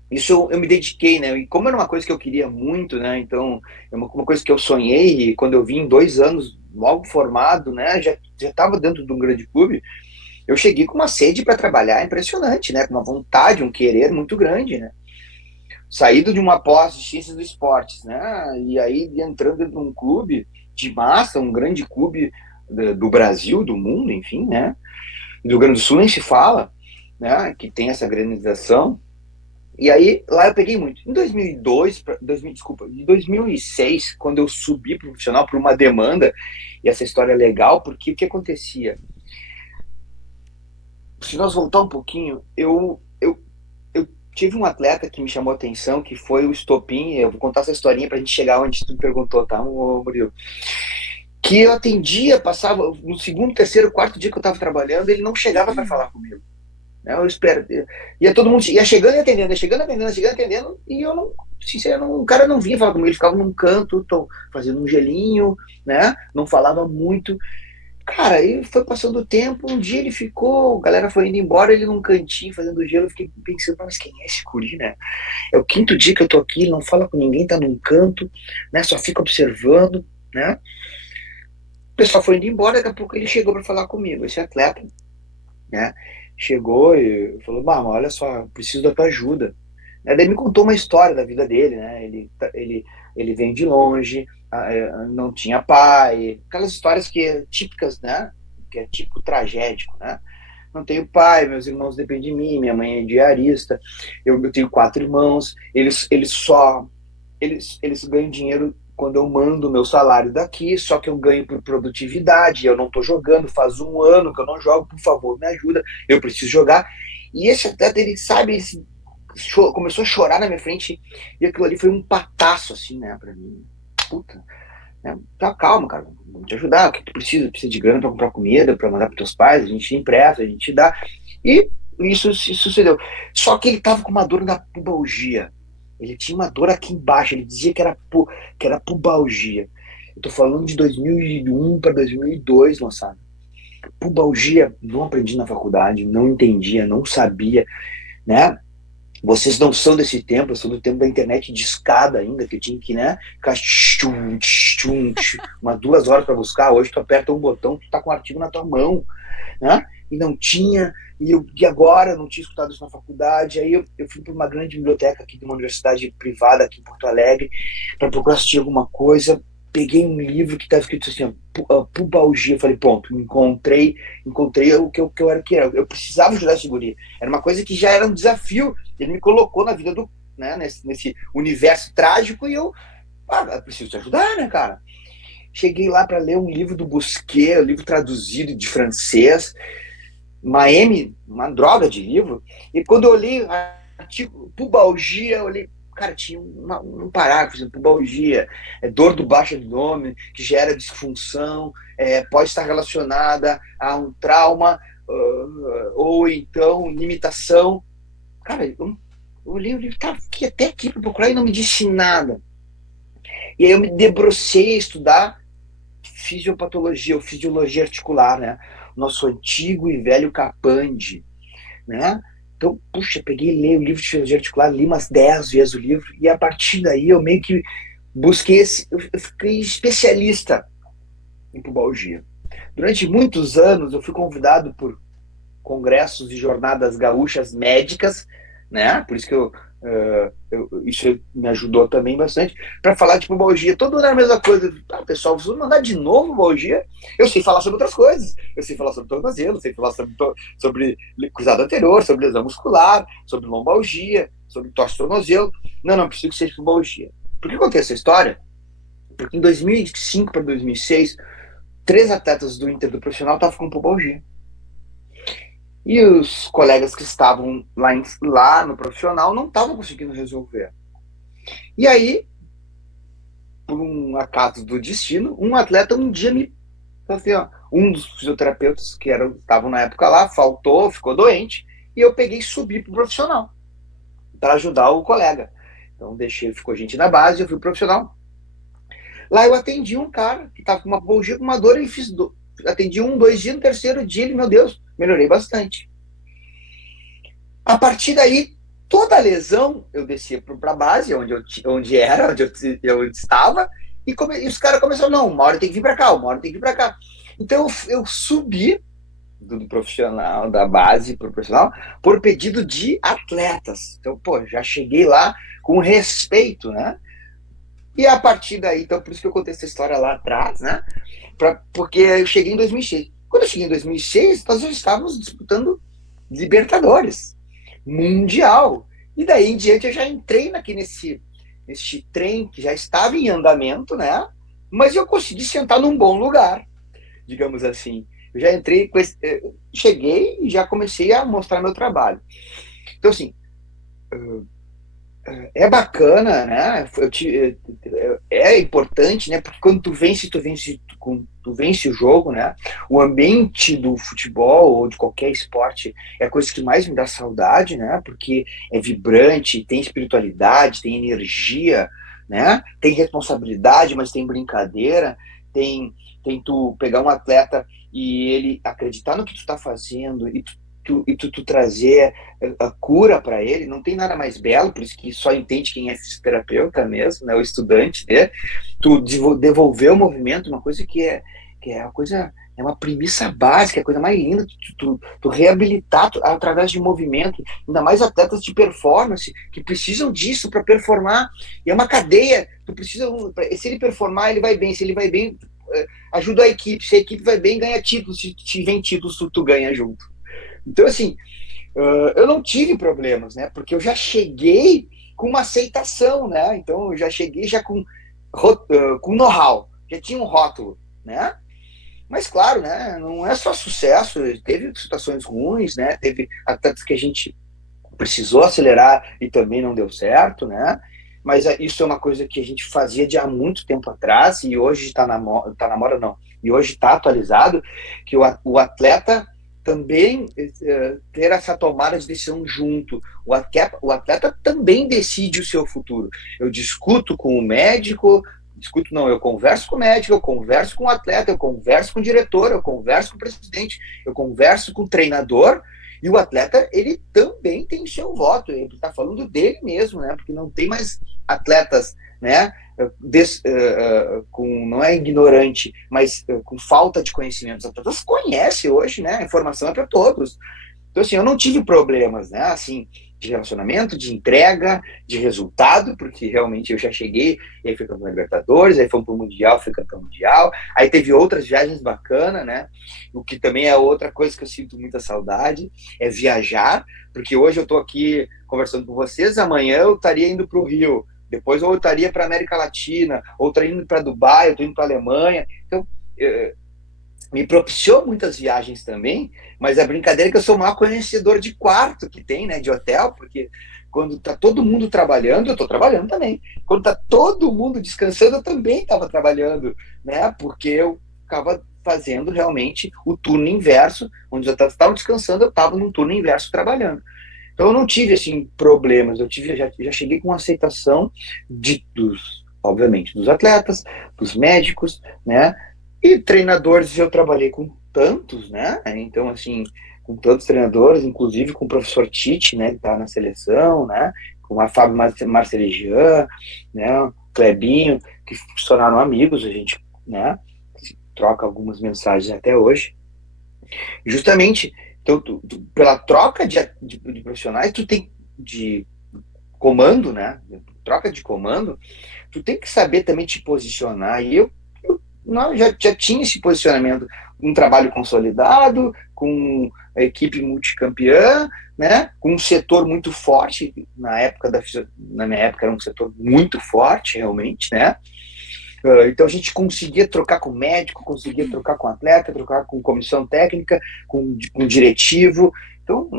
isso eu me dediquei, né? E como era uma coisa que eu queria muito, né? Então, é uma coisa que eu sonhei, e quando eu vim 2 anos logo formado, né? Já estava dentro de um grande clube. Eu cheguei com uma sede para trabalhar impressionante, né? Com uma vontade, um querer muito grande, né? Saído de uma pós de ciências do esportes, né? E aí entrando num clube de massa, um grande clube do Brasil, do mundo, enfim, né? Do Rio Grande do Sul nem se fala, né? Que tem essa granização. E aí, lá eu peguei muito. Em 2002, em 2006, quando eu subi para o profissional por uma demanda, e essa história é legal, porque o que acontecia? Se nós voltar um pouquinho, eu tive um atleta que me chamou a atenção, que foi o estopim. Eu vou contar essa historinha pra gente chegar onde tu me perguntou, tá, Murilo? Que eu atendia, passava no segundo, terceiro, quarto dia que eu tava trabalhando, ele não chegava para falar comigo. Né? Eu espero. Ia todo mundo, ia chegando e atendendo, e eu não, sinceramente, o cara não vinha falar comigo, ele ficava num canto, fazendo um gelinho, né? Não falava muito. Cara, aí foi passando o tempo, um dia ele ficou, a galera foi indo embora, ele num cantinho fazendo gelo, eu fiquei pensando, mas quem é esse guri, né? É o quinto dia que eu tô aqui, ele não fala com ninguém, tá num canto, né? Só fica observando, né? O pessoal foi indo embora, daqui a pouco ele chegou para falar comigo, esse atleta, né? Chegou e falou, mas olha só, preciso da tua ajuda. Daí ele me contou uma história da vida dele, né? Ele vem de longe, não tinha pai, aquelas histórias típicas, né? Que é típico tragédico, né? Não tenho pai, meus irmãos dependem de mim, minha mãe é diarista, eu tenho 4 irmãos, eles ganham dinheiro quando eu mando o meu salário daqui, só que eu ganho por produtividade, eu não estou jogando, faz 1 ano que eu não jogo, por favor, me ajuda, eu preciso jogar. E esse atleta, ele sabe, começou a chorar na minha frente, e aquilo ali foi um pataço, assim, né, pra mim. Puta, né? Tá, calma, cara, vamos te ajudar, o que tu precisa? Precisa de grana pra comprar comida, pra mandar pros teus pais, a gente empresta, a gente dá. E isso sucedeu. Só que ele tava com uma dor na pubalgia. Ele tinha uma dor aqui embaixo, ele dizia que era pubalgia. Eu tô falando de 2001 para 2002, moçada. Pubalgia, não aprendi na faculdade, não entendia, não sabia, né? Vocês não são desse tempo, eu sou do tempo da internet de escada ainda, que eu tinha que, né, ficar umas 2 horas para buscar. Hoje tu aperta um botão, tu tá com o artigo na tua mão, né? E não tinha, e agora eu não tinha escutado isso na faculdade. Aí eu fui para uma grande biblioteca aqui de uma universidade privada aqui em Porto Alegre para procurar assistir alguma coisa. Peguei um livro que estava escrito assim, pubalgia. Eu falei, pronto, encontrei o que eu era que era. Eu precisava ajudar esse guri. Era uma coisa que já era um desafio. Ele me colocou na vida né, nesse universo trágico, e eu preciso te ajudar, né, cara? Cheguei lá para ler um livro do Busquet, um livro traduzido de francês, uma droga de livro, e quando eu olhei artigo pubalgia, eu olhei, cara, tinha um parágrafo assim, pubalgia, dor do baixo abdômen, que gera disfunção, pode estar relacionada a um trauma, ou então limitação. Cara, eu olhei o livro, fiquei até aqui para procurar e não me disse nada. E aí eu me debrucei a estudar fisiopatologia, ou fisiologia articular, né? Nosso antigo e velho Capande, né? Então, puxa, peguei e li o livro de fisiologia articular, li umas 10 vezes o livro, e a partir daí eu meio que busquei eu fiquei especialista em pubalgia. Durante muitos anos eu fui convidado por congressos e jornadas gaúchas médicas, né? Por isso que isso me ajudou também bastante, para falar de pubalgia. Todo mundo era a mesma coisa. Pessoal, vocês vão mandar de novo pubalgia? Eu sei falar sobre outras coisas. Eu sei falar sobre tornozelo, sei falar sobre cruzado anterior, sobre lesão muscular, sobre lombalgia, sobre torce-tornozelo. Não preciso que seja pubalgia. Por que contei essa história? Porque em 2005 para 2006, 3 atletas do Inter do profissional estavam com pubalgia. E os colegas que estavam lá no profissional não estavam conseguindo resolver. E aí, por um acaso do destino, um atleta um dia me falou assim, ó, um dos fisioterapeutas que estavam na época lá, faltou, ficou doente, e eu peguei e subi pro profissional para ajudar o colega. Então ficou gente na base, eu fui pro profissional. Lá eu atendi um cara que estava com uma pulgia, com uma dor, e atendi 2 dias, no terceiro dia, meu Deus, melhorei bastante. A partir daí, toda a lesão, eu descia para a base, onde eu estava, e os caras começaram, não, uma hora tem que vir para cá, uma hora tem que vir para cá. Então eu subi do profissional, da base para o profissional, por pedido de atletas. Então, já cheguei lá com respeito, né? E a partir daí, então, por isso que eu contei essa história lá atrás, né? Porque eu cheguei em 2006. Quando eu cheguei em 2006, nós já estávamos disputando Libertadores, Mundial. E daí em diante eu já entrei nesse trem que já estava em andamento, né? Mas eu consegui sentar num bom lugar, digamos assim. Eu já entrei, cheguei e já comecei a mostrar meu trabalho. Então, assim, é bacana, né? É importante, né? Porque quando tu vence o jogo, né? O ambiente do futebol ou de qualquer esporte é a coisa que mais me dá saudade, né? Porque é vibrante, tem espiritualidade, tem energia, né? Tem responsabilidade, mas tem brincadeira, tem tu pegar um atleta e ele acreditar no que tu está fazendo e tu trazer a cura para ele, não tem nada mais belo, por isso que só entende quem é fisioterapeuta mesmo, né, o estudante, né, tu devolver o movimento, uma coisa que é uma coisa, é uma premissa básica, é a coisa mais linda, tu reabilitar através de movimento, ainda mais atletas de performance, que precisam disso para performar, e é uma cadeia, se ele performar, ele vai bem, se ele vai bem, ajuda a equipe, se a equipe vai bem, ganha títulos, se vem títulos, tu ganha junto. Então, assim, eu não tive problemas, né? Porque eu já cheguei com uma aceitação, né? Então, eu já cheguei com know-how, já tinha um rótulo, né? Mas, claro, né? Não é só sucesso, teve situações ruins, né? Teve atletas que a gente precisou acelerar e também não deu certo, né? Mas isso é uma coisa que a gente fazia de há muito tempo atrás e hoje está na moda, não. E hoje está atualizado, que o atleta também ter essa tomada de decisão junto. O atleta também decide o seu futuro. Eu discuto com o médico, eu converso com o médico, eu converso com o atleta, eu converso com o diretor, eu converso com o presidente, eu converso com o treinador, e o atleta, ele também tem o seu voto, ele está falando dele mesmo, né? Porque não tem mais atletas, né? Não é ignorante, mas com falta de conhecimento. Os atletas conhecem hoje, né? A informação é para todos. Então, assim, eu não tive problemas, né? Assim, de relacionamento, de entrega, de resultado, porque realmente eu já cheguei, e aí fui campeão da Libertadores, aí fomos para o Mundial, fui campeão mundial, aí teve outras viagens bacanas, né? O que também é outra coisa que eu sinto muita saudade, é viajar, porque hoje eu estou aqui conversando com vocês, amanhã eu estaria indo para o Rio, depois eu estaria para a América Latina, ou estaria indo para Dubai, eu estou indo para a Alemanha, então me propiciou muitas viagens também, mas a brincadeira é que eu sou o maior conhecedor de quarto que tem, né, de hotel, porque quando tá todo mundo trabalhando, eu tô trabalhando também. Quando tá todo mundo descansando, eu também estava trabalhando, né, porque eu ficava fazendo realmente o turno inverso, onde eu estava descansando, eu estava no turno inverso trabalhando. Então eu não tive, assim, problemas, já cheguei com aceitação obviamente, dos atletas, dos médicos, né, e treinadores, eu trabalhei com tantos, né? Então, assim, com tantos treinadores, inclusive com o professor Tite, né? Que tá na seleção, né? Com a Fábio Marceligian, né? O Clebinho, que se tornaram amigos, a gente, né? Troca algumas mensagens até hoje. Justamente, então, pela troca de profissionais, tu tem de comando, né? Troca de comando, tu tem que saber também te posicionar. E eu já tinha esse posicionamento, um trabalho consolidado, com a equipe multicampeã, né, com um setor muito forte, na minha época era um setor muito forte, realmente, né, então a gente conseguia trocar com médico, conseguia trocar com atleta, trocar com comissão técnica, com diretivo, Então,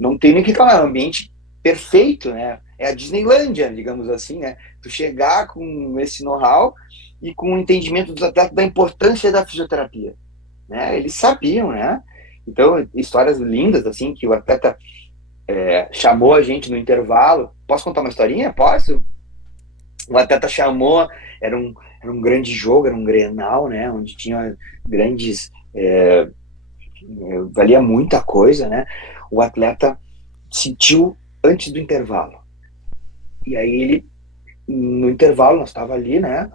não tem nem que reclamar, é um ambiente perfeito, né? É a Disneylândia, digamos assim, né? Tu chegar com esse know-how e com o entendimento dos atletas da importância da fisioterapia, né? Eles sabiam, né? Então, histórias lindas, assim, que o atleta chamou a gente no intervalo. Posso contar uma historinha? Posso? O atleta chamou, era um grande jogo, era um Grenal, né? Onde tinha grandes... valia muita coisa, né? O atleta sentiu antes do intervalo. E aí ele, no intervalo, nós estava ali, né?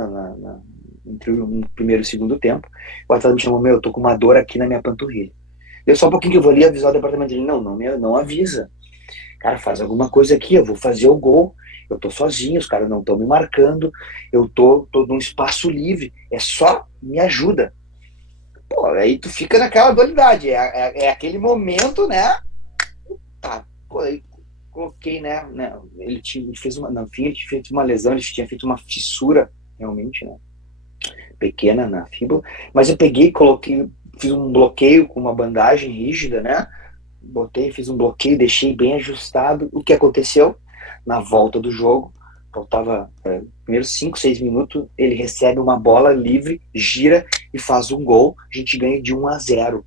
Entre o primeiro e o segundo tempo, o atleta me chamou, eu tô com uma dor aqui na minha panturrilha. Deu só um pouquinho que eu vou ali avisar o departamento. Ele, não avisa. Cara, faz alguma coisa aqui, eu vou fazer o gol. Eu tô sozinho, os caras não estão me marcando, eu tô num espaço livre, é só me ajuda. Pô, aí tu fica naquela dualidade, é aquele momento, né? Tá, pô, aí coloquei, né? Ele fez uma, no fim, ele tinha feito uma lesão, ele tinha feito uma fissura, realmente, né? Pequena na fíbula, mas eu peguei, coloquei, fiz um bloqueio com uma bandagem rígida, né? Fiz um bloqueio, deixei bem ajustado. O que aconteceu? Na volta do jogo, faltava primeiros 5, 6 minutos, ele recebe uma bola livre, gira e faz um gol, a gente ganha de 1-0.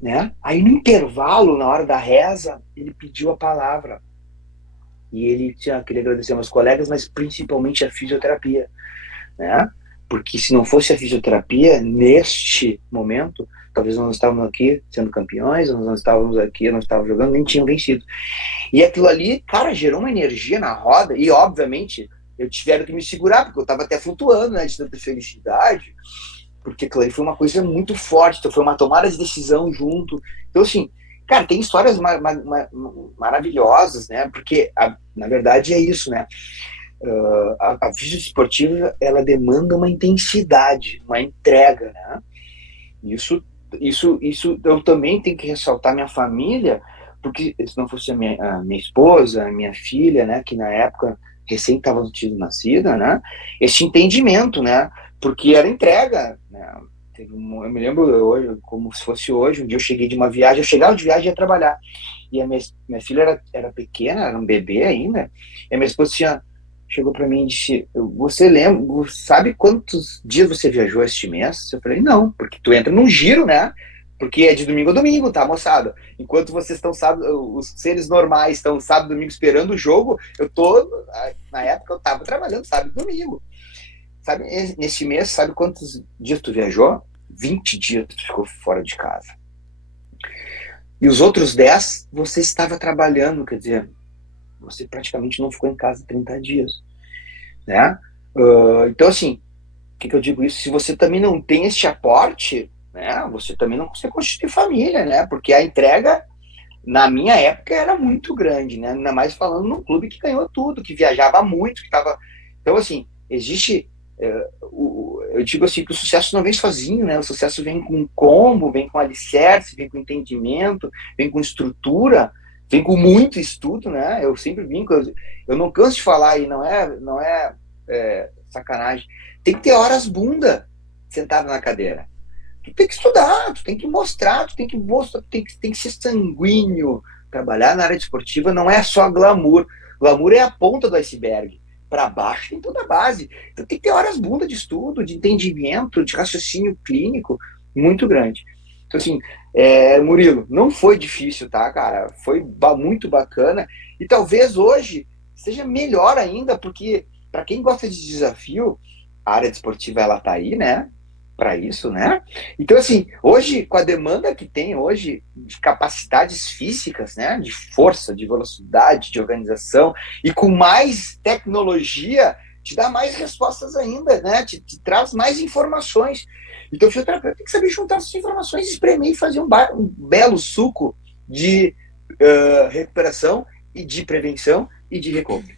Né? Aí no intervalo, na hora da reza, ele pediu a palavra. E ele queria agradecer aos meus colegas, mas principalmente a fisioterapia. Né? Porque se não fosse a fisioterapia, neste momento, talvez nós não estávamos aqui sendo campeões, nós não estávamos aqui, não estávamos jogando, nem tinham vencido. E aquilo ali, cara, gerou uma energia na roda, e obviamente eu tiveram que me segurar, porque eu estava até flutuando, né, de tanta felicidade, porque aquilo ali foi uma coisa muito forte, então foi uma tomada de decisão junto. Então, assim, cara, tem histórias maravilhosas, né, porque, na verdade, é isso, né, a física esportiva, ela demanda uma intensidade, uma entrega, né, isso eu também tenho que ressaltar minha família, porque se não fosse a minha esposa, a minha filha, né, que na época recém estava nascida, né, esse entendimento, né, porque era entrega, né, eu me lembro hoje, como se fosse hoje, um dia eu cheguei de uma viagem, eu chegava de viagem e ia trabalhar, e a minha filha era pequena, era um bebê ainda, e a minha esposa chegou para mim e disse, sabe quantos dias você viajou este mês? Eu falei, não, porque tu entra num giro, né? Porque é de domingo a domingo, tá, moçada? Enquanto vocês estão, os seres normais estão sábado e domingo esperando o jogo, na época eu tava trabalhando sábado e domingo. Sabe, nesse mês, sabe quantos dias tu viajou? 20 dias tu ficou fora de casa. E os outros 10, você estava trabalhando, quer dizer, você praticamente não ficou em casa 30 dias, né? Então, assim, o que eu digo isso? Se você também não tem esse aporte, né, você também não consegue constituir família, né? Porque a entrega, na minha época, era muito grande, né? Ainda mais falando num clube que ganhou tudo, que viajava muito, que estava... Então, assim, existe... eu digo assim, que o sucesso não vem sozinho, né? O sucesso vem com combo, vem com alicerce, vem com entendimento, vem com estrutura, vem com muito estudo, né? Eu sempre brinco, eu não canso de falar, e não é sacanagem. Tem que ter horas bunda sentado na cadeira. Tu tem que estudar, tu tem que mostrar, tu tem que ser sanguíneo. Trabalhar na área esportiva não é só glamour. Glamour é a ponta do iceberg. Para baixo tem toda a base. Então tem que ter horas bunda de estudo, de entendimento, de raciocínio clínico muito grande. Então, assim, Murilo, não foi difícil, tá, cara? Foi muito bacana. E talvez hoje seja melhor ainda, porque para quem gosta de desafio, a área desportiva, ela tá aí, né? Para isso, né? Então, assim, hoje, com a demanda que tem hoje de capacidades físicas, né? De força, de velocidade, de organização, e com mais tecnologia, te dá mais respostas ainda, né? Te traz mais informações. Então, o fisioterapeuta tem que saber juntar essas informações, espremer e fazer um belo suco de recuperação e de prevenção e de recovery.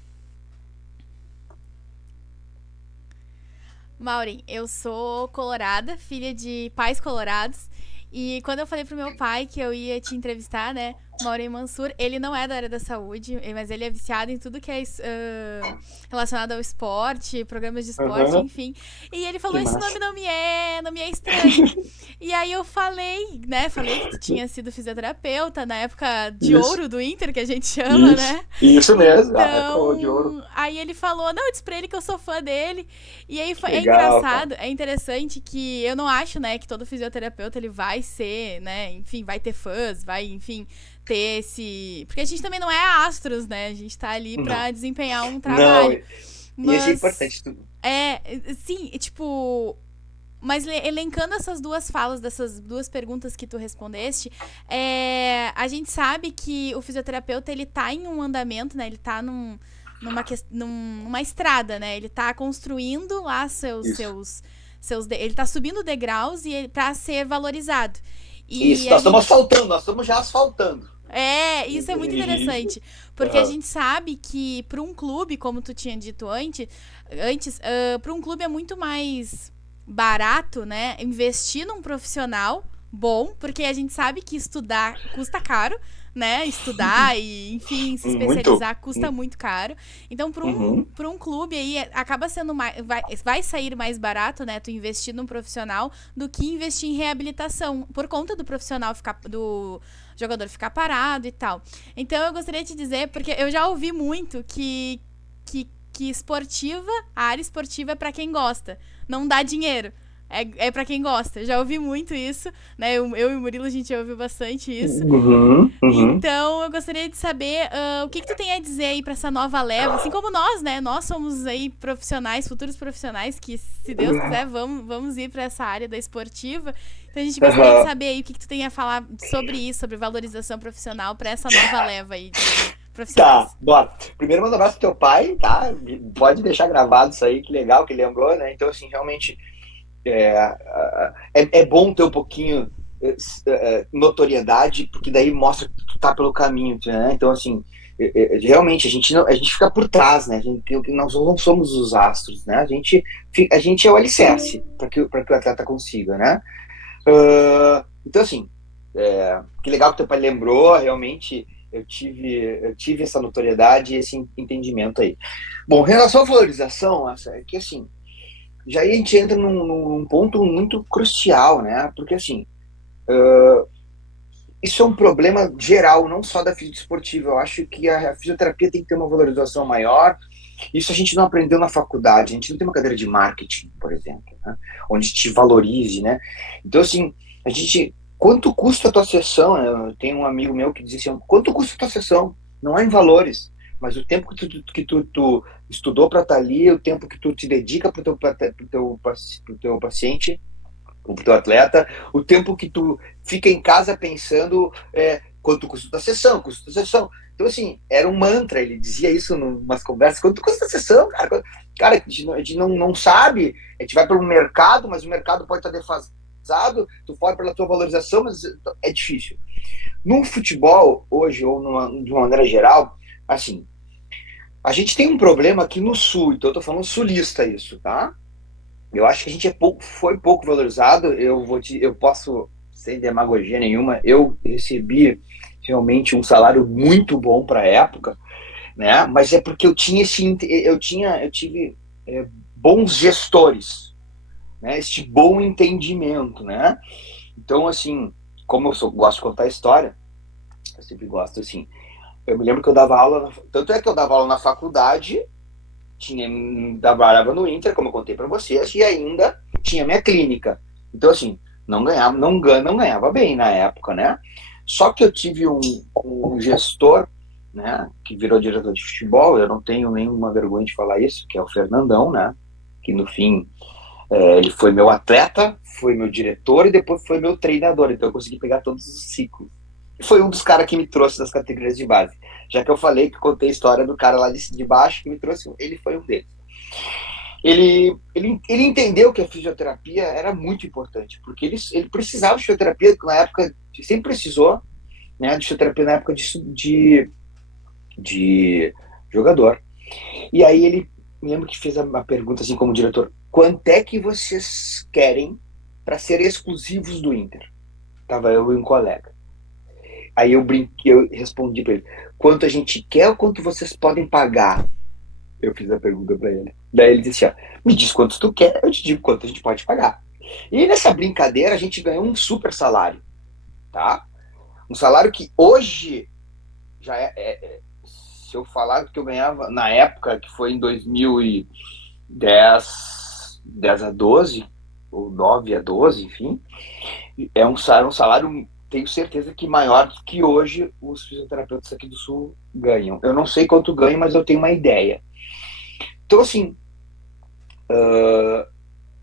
Maureen, eu sou colorada, filha de pais colorados. E quando eu falei pro meu pai que eu ia te entrevistar, né? Maureen Mansur, ele não é da área da saúde, mas ele é viciado em tudo que é relacionado ao esporte, programas de esporte, enfim. E ele falou, esse nome não me é estranho. E aí eu falei, né, que tu tinha sido fisioterapeuta na época de ouro do Inter, que a gente chama, né? Isso mesmo, então, de ouro. Aí ele falou, não, eu disse pra ele que eu sou fã dele. E aí Legal, é engraçado, é interessante que eu não acho, né, que todo fisioterapeuta ele vai ser, né, enfim, vai ter fãs, vai, enfim, ter esse... Porque a gente também não é astros, né? A gente tá ali pra desempenhar um trabalho. Não, e isso é importante tudo. Sim, tipo... Mas elencando essas duas falas, dessas duas perguntas que tu respondeste, a gente sabe que o fisioterapeuta, ele tá em um andamento, né? Ele tá numa estrada, né? Ele tá construindo lá ele tá subindo degraus pra ser valorizado. Isso, nós estamos já asfaltando. Isso é muito interessante, porque a gente sabe que para um clube, como tu tinha dito antes, para um clube é muito mais barato, né, investir num profissional bom, porque a gente sabe que estudar custa caro, né, estudar e, enfim, se especializar custa muito caro. Então, para um clube aí, acaba sendo vai sair mais barato, né, tu investir num profissional do que investir em reabilitação, por conta do profissional do jogador ficar parado e tal. Então, eu gostaria de te dizer, porque eu já ouvi muito que a área esportiva é para quem gosta, não dá dinheiro. É pra quem gosta. Já ouvi muito isso, né? Eu e o Murilo, a gente já ouviu bastante isso. Então, eu gostaria de saber o que tu tem a dizer aí pra essa nova leva, assim como nós, né? Nós somos aí profissionais, futuros profissionais, que, se Deus quiser, vamos ir pra essa área da esportiva. Então, a gente gostaria de saber aí o que tu tem a falar sobre isso, sobre valorização profissional pra essa nova leva aí de profissionais. Tá, bora. Primeiro, manda um abraço pro teu pai, tá? Pode deixar gravado isso aí, que legal que ele lembrou, né? Então, assim, realmente... É bom ter um pouquinho notoriedade, porque daí mostra que tu tá pelo caminho, né? Então, assim, realmente a gente fica por trás, né? Nós não somos os astros, né? A gente é o alicerce para que o atleta consiga, né? Então, assim, que legal que teu pai lembrou, realmente eu tive essa notoriedade e esse entendimento aí. Bom, em relação à valorização, é que assim, já aí a gente entra num ponto muito crucial, né? Porque, assim, isso é um problema geral, não só da fisioterapia esportiva. Eu acho que a fisioterapia tem que ter uma valorização maior. Isso a gente não aprendeu na faculdade. A gente não tem uma cadeira de marketing, por exemplo, né? Onde te valorize, né? Então, assim, quanto custa a tua sessão? Eu tenho um amigo meu que dizia assim, quanto custa a tua sessão? Não é em valores, mas o tempo que tu estudou para estar ali, o tempo que tu te dedica pro teu paciente, pro teu atleta, o tempo que tu fica em casa pensando quanto custa a sessão, Então, assim, era um mantra, ele dizia isso em umas conversas, quanto custa a sessão, cara? Cara, a gente não sabe, a gente vai para um mercado, mas o mercado pode estar defasado, tu pode pela tua valorização, mas é difícil. No futebol, hoje, ou de uma maneira geral, assim, a gente tem um problema aqui no Sul, então eu tô falando sulista isso, tá? Eu acho que a gente foi pouco valorizado, eu posso, sem demagogia nenhuma, eu recebi realmente um salário muito bom para a época, né? Mas é porque eu tive bons gestores, né? Este bom entendimento, né? Então, assim, como eu gosto de contar a história, eu sempre gosto, assim, eu me lembro que eu dava aula, tanto é que eu dava aula na faculdade, trabalhava no Inter, como eu contei para vocês, e ainda tinha minha clínica. Então, assim, não ganhava bem na época, né? Só que eu tive um gestor, né, que virou diretor de futebol, eu não tenho nenhuma vergonha de falar isso, que é o Fernandão, né? Que no fim, ele foi meu atleta, foi meu diretor e depois foi meu treinador, então eu consegui pegar todos os ciclos. Foi um dos caras que me trouxe das categorias de base. Já que eu falei que contei a história do cara lá de baixo que me trouxe, ele foi um deles. Ele entendeu que a fisioterapia era muito importante, porque ele precisava de fisioterapia na época, sempre precisou, né, de fisioterapia na época de jogador. E aí ele, me lembro que fez uma pergunta assim como diretor, quanto é que vocês querem para ser exclusivos do Inter? Tava eu e um colega. Aí eu brinquei, eu respondi para ele, quanto a gente quer ou quanto vocês podem pagar? Eu fiz a pergunta para ele. Daí ele disse, ó, me diz quanto tu quer, eu te digo quanto a gente pode pagar. E nessa brincadeira a gente ganhou um super salário, tá? Um salário que hoje já se eu falar que eu ganhava na época, que foi em 2010, 10 a 12, ou 9 a 12, enfim, é um salário, tenho certeza que maior do que hoje os fisioterapeutas aqui do Sul ganham. Eu não sei quanto ganham, mas eu tenho uma ideia. Então, assim,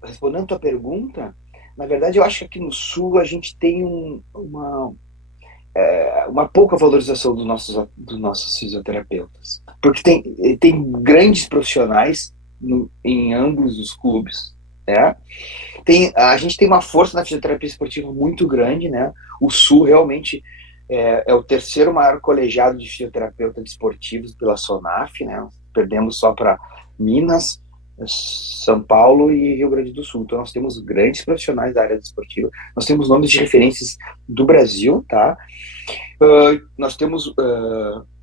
respondendo a tua pergunta, na verdade eu acho que aqui no Sul a gente tem uma pouca valorização dos nossos fisioterapeutas. Porque tem grandes profissionais em ambos os clubes, né? A gente tem uma força na fisioterapia esportiva muito grande, né? O Sul realmente é o terceiro maior colegiado de fisioterapeutas esportivos pela SONAF, né? Perdemos só para Minas, São Paulo e Rio Grande do Sul. Então nós temos grandes profissionais da área esportiva, nós temos nomes de referências do Brasil, tá? Nós temos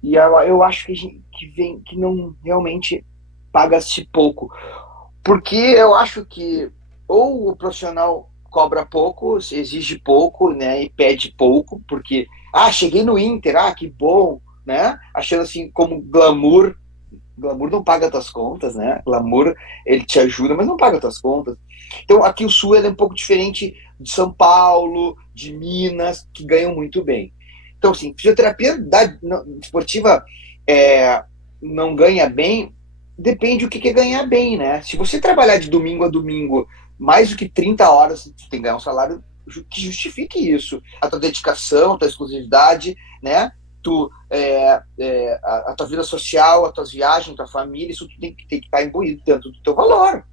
e eu acho que não realmente paga-se pouco, porque eu acho que ou o profissional cobra pouco, exige pouco, né, e pede pouco, porque cheguei no Inter, que bom, né, achando assim como glamour não paga tuas contas, né? Glamour, ele te ajuda, mas não paga tuas contas. Então, aqui o Sul é um pouco diferente de São Paulo, de Minas, que ganham muito bem. Então, assim, fisioterapia esportiva não ganha bem, depende do que é ganhar bem, né? Se você trabalhar de domingo a domingo mais do que 30 horas, você tem que ganhar um salário que justifique isso. A tua dedicação, a tua exclusividade, né? A tua vida social, as tuas viagens, a tua família, isso tem que estar imbuído dentro do teu valor.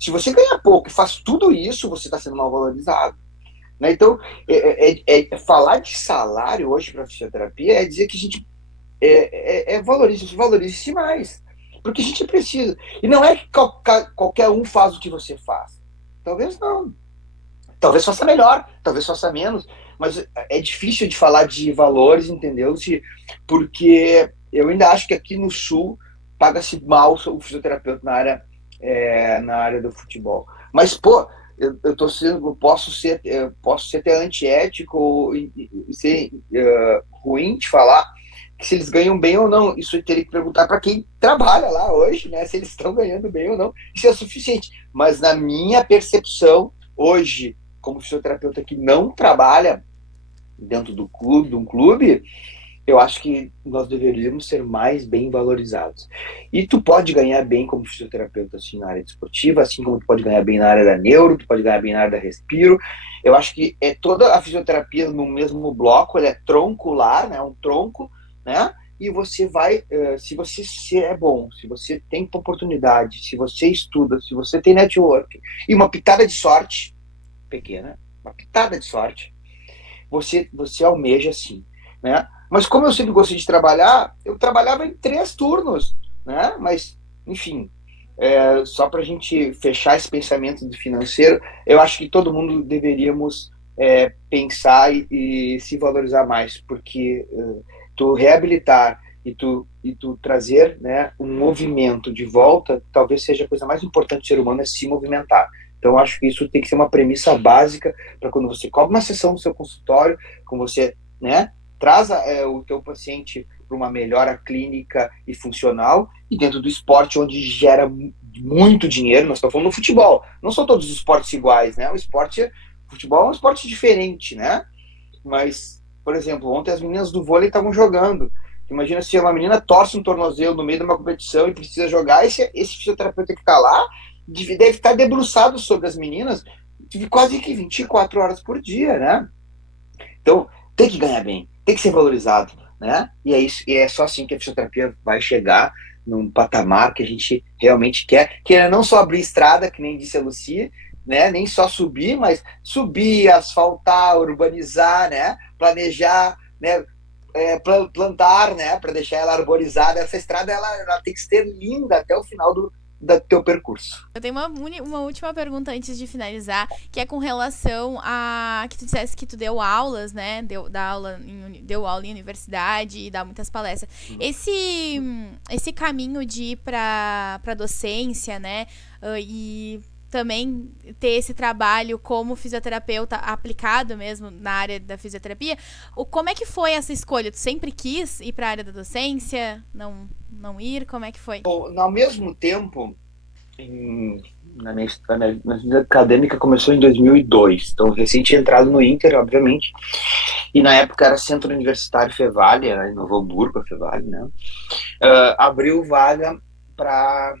Se você ganha pouco e faz tudo isso, você está sendo mal valorizado, né? Então, falar de salário hoje para fisioterapia é dizer que a gente valorize-se mais, porque a gente precisa. E não é que qualquer um faz o que você faz. Talvez não. Talvez faça melhor, talvez faça menos, mas é difícil de falar de valores, entendeu? Porque eu ainda acho que aqui no Sul paga-se mal o fisioterapeuta na área do futebol. Mas, pô, eu posso ser até antiético e ser ruim de falar que se eles ganham bem ou não. Isso eu teria que perguntar para quem trabalha lá hoje, né? Se eles estão ganhando bem ou não. Isso é suficiente. Mas na minha percepção, hoje, como fisioterapeuta que não trabalha dentro de um clube, eu acho que nós deveríamos ser mais bem valorizados. E tu pode ganhar bem como fisioterapeuta assim, na área esportiva, assim como tu pode ganhar bem na área da neuro, tu pode ganhar bem na área da respiro. Eu acho que toda a fisioterapia no mesmo bloco, ele é troncular, né, um tronco, né? E você vai, se você é bom, se você tem oportunidade, se você estuda, se você tem network e uma pitada de sorte, pequena, uma pitada de sorte, você almeja sim, né? Mas como eu sempre gostei de trabalhar, eu trabalhava em 3 turnos, né? Mas, enfim, só para a gente fechar esse pensamento do financeiro, eu acho que todo mundo deveríamos pensar e se valorizar mais, porque tu reabilitar e tu trazer, né, um movimento de volta, talvez seja a coisa mais importante do ser humano, é se movimentar. Então, acho que isso tem que ser uma premissa básica para quando você cobra uma sessão no seu consultório, quando você, né, traz o teu paciente para uma melhora clínica e funcional, e dentro do esporte, onde gera muito dinheiro. Nós estamos falando do futebol. Não são todos os esportes iguais, né? O futebol é um esporte diferente, né? Mas, por exemplo, ontem as meninas do vôlei estavam jogando. Imagina se uma menina torce um tornozelo no meio de uma competição e precisa jogar, esse fisioterapeuta que está lá deve estar debruçado sobre as meninas quase que 24 horas por dia, né? Então, tem que ganhar bem, tem que ser valorizado, né? E é isso, e é só assim que a fisioterapia vai chegar num patamar que a gente realmente quer, que é não só abrir estrada, que nem disse a Lucy, né? Nem só subir, mas subir, asfaltar, urbanizar, né? Planejar, né? Plantar, né? Para deixar ela arborizada. Essa estrada ela tem que ser linda até o final do teu percurso. Eu tenho uma última pergunta antes de finalizar, que é com relação a que tu dissesse que tu deu aulas, né? Deu aula em universidade e dá muitas palestras. Esse caminho de ir pra docência, né? E também ter esse trabalho como fisioterapeuta aplicado mesmo na área da fisioterapia. Como é que foi essa escolha? Tu sempre quis ir para a área da docência? Não ir? Como é que foi? Ao mesmo tempo, na minha vida acadêmica começou em 2002, então recém tinha entrado no Inter, obviamente, e na época era Centro Universitário Fevale, era em Novo Hamburgo, a Fevale, né? Abriu vaga para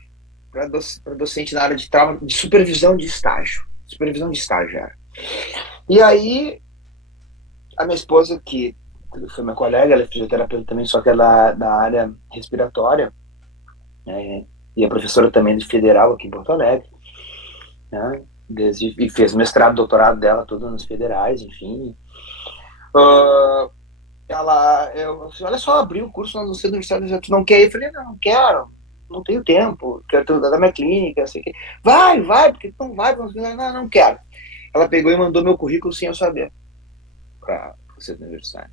docente na área de trauma, de supervisão de estágio. Era. E aí, a minha esposa, que foi minha colega, ela é fisioterapeuta também, só que ela é da área respiratória, né? E é professora também de federal aqui em Porto Alegre, né? E fez mestrado, doutorado dela, todos nos federais, enfim. Olha só, abriu o curso na universidade, tu não quer ir? Eu falei, não quero, não tenho tempo, quero dar minha clínica, sei que. Vai, porque tu não vai, não quero. Ela pegou e mandou meu currículo sem eu saber para o centro universitário.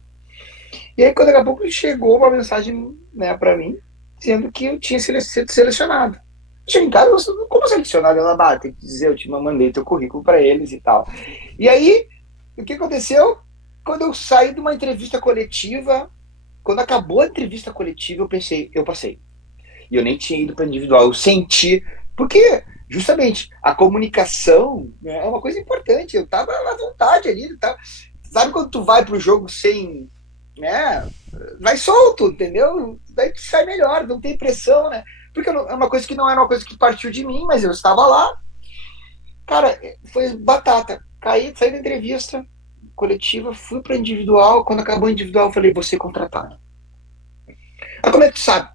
E aí, quando daqui a pouco chegou uma mensagem, né, para mim, dizendo que eu tinha sido selecionado. Cheguei em casa, como selecionado? Ela tem que dizer, eu te mandei teu currículo para eles e tal. E aí, o que aconteceu? Quando eu saí de uma entrevista coletiva, quando acabou a entrevista coletiva, eu passei. E eu nem tinha ido para individual, eu senti, porque justamente a comunicação, né, é uma coisa importante, eu estava à vontade ali, tá? Sabe quando tu vai pro jogo sem, né, vai solto, entendeu? Daí tu sai melhor, não tem pressão, né? Porque é uma coisa que não era uma coisa que partiu de mim, mas eu estava lá. Cara, foi batata. Saí da entrevista coletiva, fui para individual, quando acabou o individual eu falei, vou ser contratado. Aí como é que tu sabe?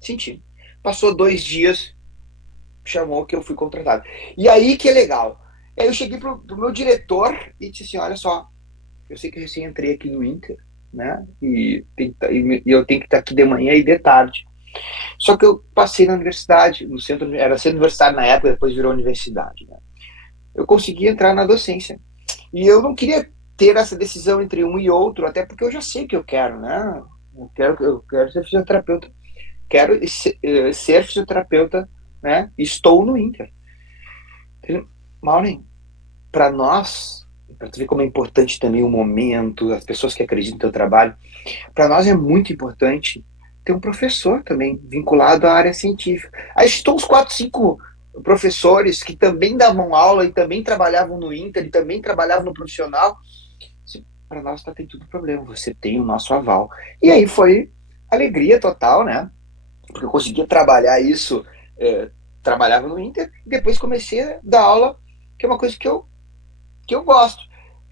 Senti. Passou 2 dias, chamou que eu fui contratado. E aí que é legal. Aí eu cheguei pro meu diretor e disse assim, olha só, eu sei que eu recém entrei aqui no Inter, né? E eu tenho que estar aqui de manhã e de tarde. Só que eu passei na universidade, no centro, era centro universitário na época, depois virou universidade, né? Eu consegui entrar na docência. E eu não queria ter essa decisão entre um e outro, até porque eu já sei o que eu quero, né? Eu quero ser fisioterapeuta. Quero ser fisioterapeuta, né? Estou no Inter. Maureen, para nós, para tu ver como é importante também o momento, as pessoas que acreditam no teu trabalho, para nós é muito importante ter um professor também vinculado à área científica. Aí estão os 4, 5 professores que também davam aula e também trabalhavam no Inter e também trabalhavam no profissional. Para nós não tem tudo problema, você tem o nosso aval. E aí foi alegria total, né? Porque eu conseguia trabalhar isso, trabalhava no Inter, e depois comecei a dar aula, que é uma coisa que eu gosto.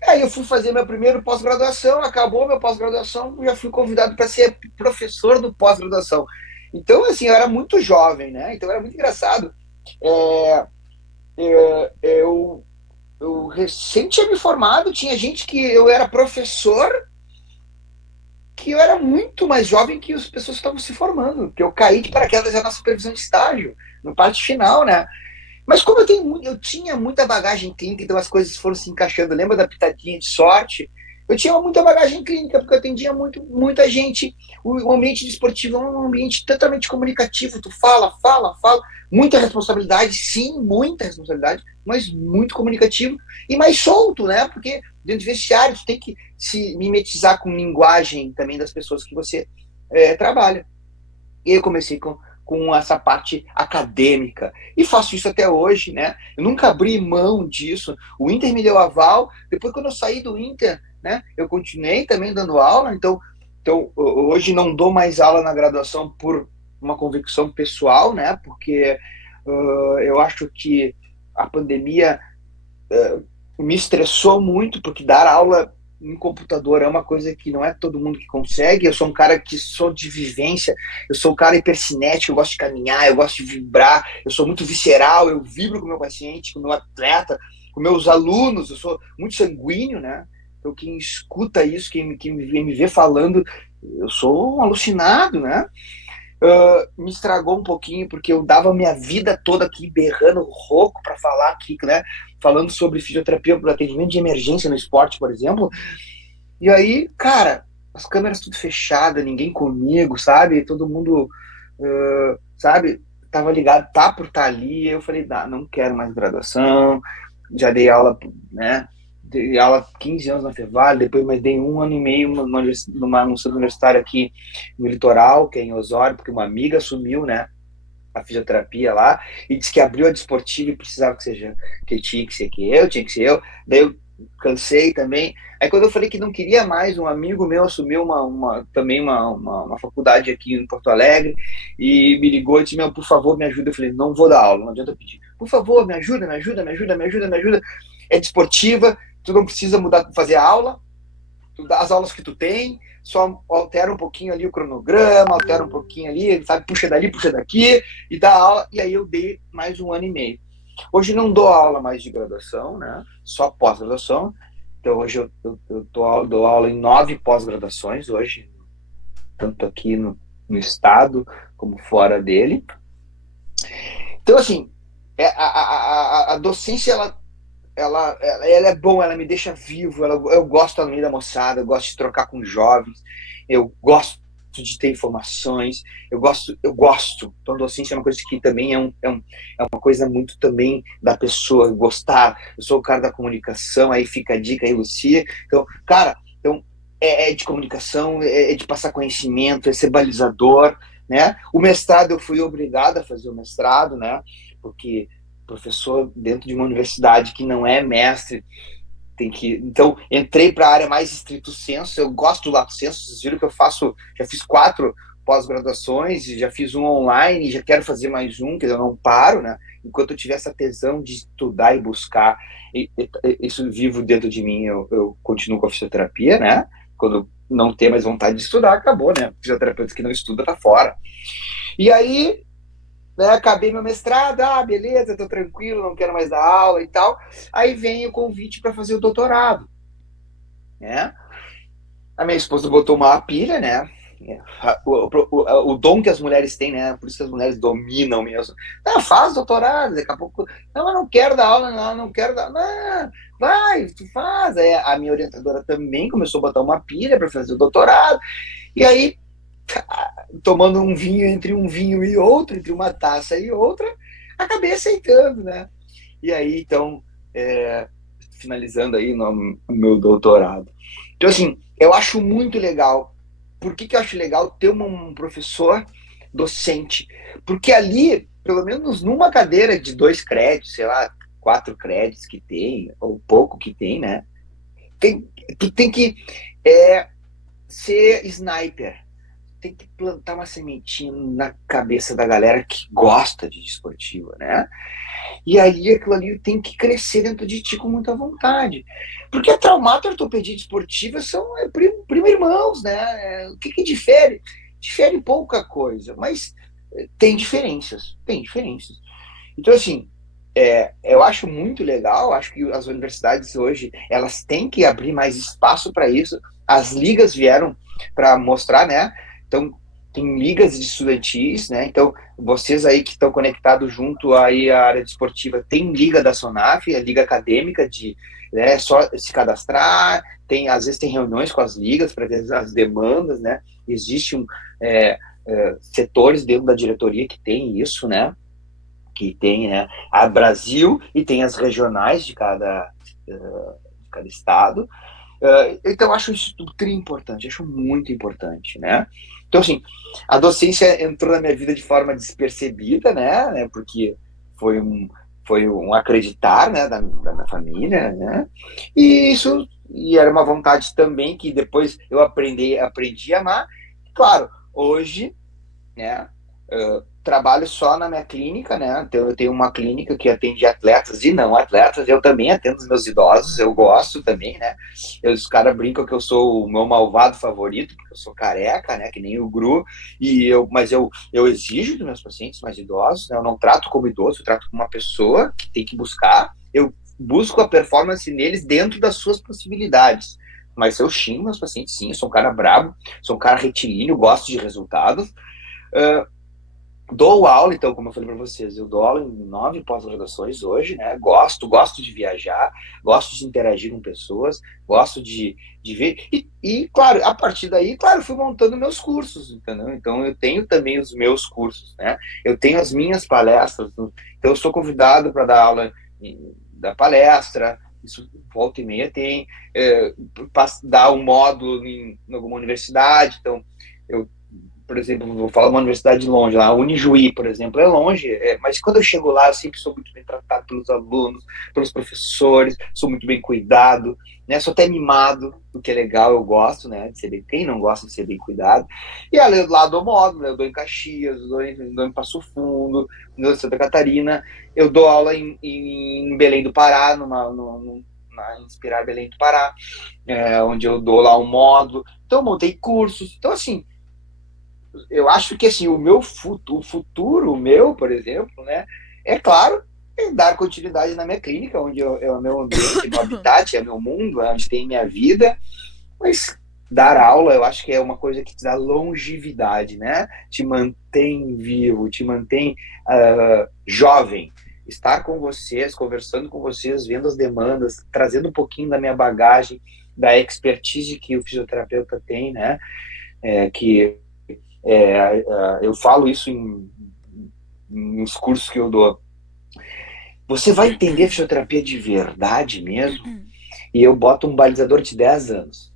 Aí eu fui fazer meu primeiro pós-graduação, acabou minha pós-graduação, já fui convidado para ser professor do pós-graduação. Então, assim, eu era muito jovem, né? Então era muito engraçado. Eu recém tinha me formado, tinha gente que eu era professor, que eu era muito mais jovem que as pessoas que estavam se formando, que eu caí de paraquedas na supervisão de estágio, no parte final, né? Mas como eu tinha muita bagagem clínica, então as coisas foram se encaixando, lembra da pitadinha de sorte? Eu tinha muita bagagem clínica, porque eu atendia muita gente. O ambiente desportivo é um ambiente totalmente comunicativo, tu fala, muita responsabilidade, sim, muita responsabilidade, mas muito comunicativo e mais solto, né? Porque dentro de vestiário tu tem que se mimetizar com linguagem também das pessoas que você trabalha. E eu comecei com essa parte acadêmica. E faço isso até hoje, né? Eu nunca abri mão disso. O Inter me deu aval. Depois, quando eu saí do Inter, né, eu continuei também dando aula. Então hoje não dou mais aula na graduação por uma convicção pessoal, né? Porque eu acho que a pandemia me estressou muito, porque dar aula em computador é uma coisa que não é todo mundo que consegue. Eu sou um cara que sou de vivência, eu sou um cara hipercinético, eu gosto de caminhar, eu gosto de vibrar, eu sou muito visceral, eu vibro com o meu paciente, com o meu atleta, com meus alunos, eu sou muito sanguíneo, né? Então quem escuta isso, quem me vê falando, eu sou um alucinado, né? me estragou um pouquinho, porque eu dava minha vida toda aqui berrando rouco para falar aqui, né? Falando sobre fisioterapia para atendimento de emergência no esporte, por exemplo. E aí, cara, as câmeras tudo fechadas, ninguém comigo, sabe? Todo mundo, sabe? Tava ligado, tá por estar ali. Eu falei, não quero mais graduação. Já dei aula, né? Dei aula 15 anos na Fevale, depois mais dei 1 ano e meio num centro universitário aqui no litoral, que é em Osório, porque uma amiga assumiu, né, a fisioterapia lá, e disse que abriu a desportiva e precisava que tinha que ser tinha que ser eu. Daí eu cansei também. Aí quando eu falei que não queria mais, um amigo meu assumiu também uma faculdade aqui em Porto Alegre e me ligou e disse, meu, por favor, me ajuda. Eu falei, não vou dar aula, não adianta pedir. Por favor, me ajuda, me ajuda, me ajuda, me ajuda, me ajuda. É desportiva, tu não precisa mudar, fazer aula, tu dá as aulas que tu tem, só altera um pouquinho ali o cronograma, altera um pouquinho ali, sabe, puxa dali, puxa daqui, e dá aula, e aí eu dei mais 1 ano e meio. Hoje não dou aula mais de graduação, né, só pós-graduação, então hoje eu dou aula em 9 pós-graduações, hoje, tanto aqui no estado, como fora dele. Então, assim, a docência, ela é bom, ela me deixa vivo, eu gosto da meio da moçada, eu gosto de trocar com jovens, eu gosto de ter informações, eu gosto. Então, docência é uma coisa que também é uma coisa muito também da pessoa gostar. Eu sou o cara da comunicação, aí fica a dica aí, Lucia. Então, cara, é de comunicação, é de passar conhecimento, é ser balizador, né? O mestrado, eu fui obrigado a fazer o mestrado, né? Porque professor dentro de uma universidade que não é mestre, então entrei para a área mais estrito senso. Eu gosto do lato senso, vocês viram que já fiz 4 pós-graduações, já fiz um online, já quero fazer mais um, que eu não paro, né? Enquanto eu tiver essa tesão de estudar e buscar, isso vivo dentro de mim, eu continuo com a fisioterapia, né? Quando não ter mais vontade de estudar, acabou, né? Fisioterapeuta que não estuda tá fora. E aí, né, acabei meu mestrado, beleza, tô tranquilo, não quero mais dar aula e tal. Aí vem o convite para fazer o doutorado, né? A minha esposa botou uma pilha, né? O dom que as mulheres têm, né? Por isso que as mulheres dominam mesmo. Faz doutorado, daqui a pouco. Não, eu não quero dar aula, não quero dar. Não, vai, tu faz. Aí a minha orientadora também começou a botar uma pilha para fazer o doutorado. E aí, tomando um vinho entre um vinho e outro, entre uma taça e outra, acabei aceitando, né? E aí, então, finalizando aí no meu doutorado. Então, assim, eu acho muito legal. Por que eu acho legal ter um professor docente? Porque ali, pelo menos numa cadeira de 2 créditos, sei lá, 4 créditos que tem, ou pouco que tem, né? Tu tem que ser sniper. Tem que plantar uma sementinha na cabeça da galera que gosta de esportiva, né? E aí aquilo ali tem que crescer dentro de ti com muita vontade. Porque a traumato e a ortopedia esportiva são primo irmãos, né? O que difere? Difere pouca coisa, mas tem diferenças. Tem diferenças. Então, assim, eu acho muito legal, acho que as universidades hoje, elas têm que abrir mais espaço para isso. As ligas vieram para mostrar, né? Então, tem ligas de estudantis, né? Então, vocês aí que estão conectados junto aí à área desportiva, tem liga da SONAF, a liga acadêmica de, né, só se cadastrar, às vezes tem reuniões com as ligas para ver as demandas, né? Existem setores dentro da diretoria que tem isso, né? Que tem, né, a Brasil e tem as regionais de cada estado. Então, eu acho isso tudo importante, acho muito importante, né? Então, assim, a docência entrou na minha vida de forma despercebida, né? Porque foi um acreditar, né, da minha família, né? E era uma vontade também que depois eu aprendi a amar. Claro, hoje, né, trabalho só na minha clínica, né? Então, eu tenho uma clínica que atende atletas e não atletas. Eu também atendo os meus idosos, eu gosto também, né? Os caras brincam que eu sou o meu malvado favorito, porque eu sou careca, né? Que nem o Gru. Mas eu exijo dos meus pacientes mais idosos, né? Eu não trato como idoso, eu trato como uma pessoa que tem que buscar. Eu busco a performance neles dentro das suas possibilidades. Mas eu xingo meus pacientes, sim. Eu sou um cara brabo, sou um cara retilíneo, gosto de resultados. Dou aula, então, como eu falei para vocês, eu dou aula em 9 pós-graduações hoje, né? Gosto de viajar, gosto de interagir com pessoas, gosto de ver. Claro, a partir daí, claro, fui montando meus cursos, entendeu? Então, eu tenho também os meus cursos, né? Eu tenho as minhas palestras, então, eu sou convidado para dar aula da palestra, isso volta e meia tem, dar um módulo em alguma universidade, então, eu por exemplo, vou falar uma universidade longe, lá, a Unijuí, por exemplo, é longe, mas quando eu chego lá, eu sempre sou muito bem tratado pelos alunos, pelos professores, sou muito bem cuidado, né? Sou até mimado, o que é legal, eu gosto, né? De ser bem, quem não gosta de ser bem cuidado. E além lá do módulo, né? Eu dou em Caxias, dou em Passo Fundo, dou em Santa Catarina, eu dou aula em Belém do Pará, na Inspirar Belém do Pará, onde eu dou lá um módulo. Então, eu montei cursos. Então, assim, eu acho que assim, o futuro meu, por exemplo, né, é claro, é dar continuidade na minha clínica, onde é o meu ambiente, meu habitat, é meu mundo, é onde tem minha vida, mas dar aula, eu acho que é uma coisa que te dá longevidade, né? Te mantém vivo, te mantém jovem. Estar com vocês, conversando com vocês, vendo as demandas, trazendo um pouquinho da minha bagagem, da expertise que o fisioterapeuta tem, né? Que eu falo isso nos cursos que eu dou. Você vai entender fisioterapia de verdade mesmo, e eu boto um balizador de 10 anos.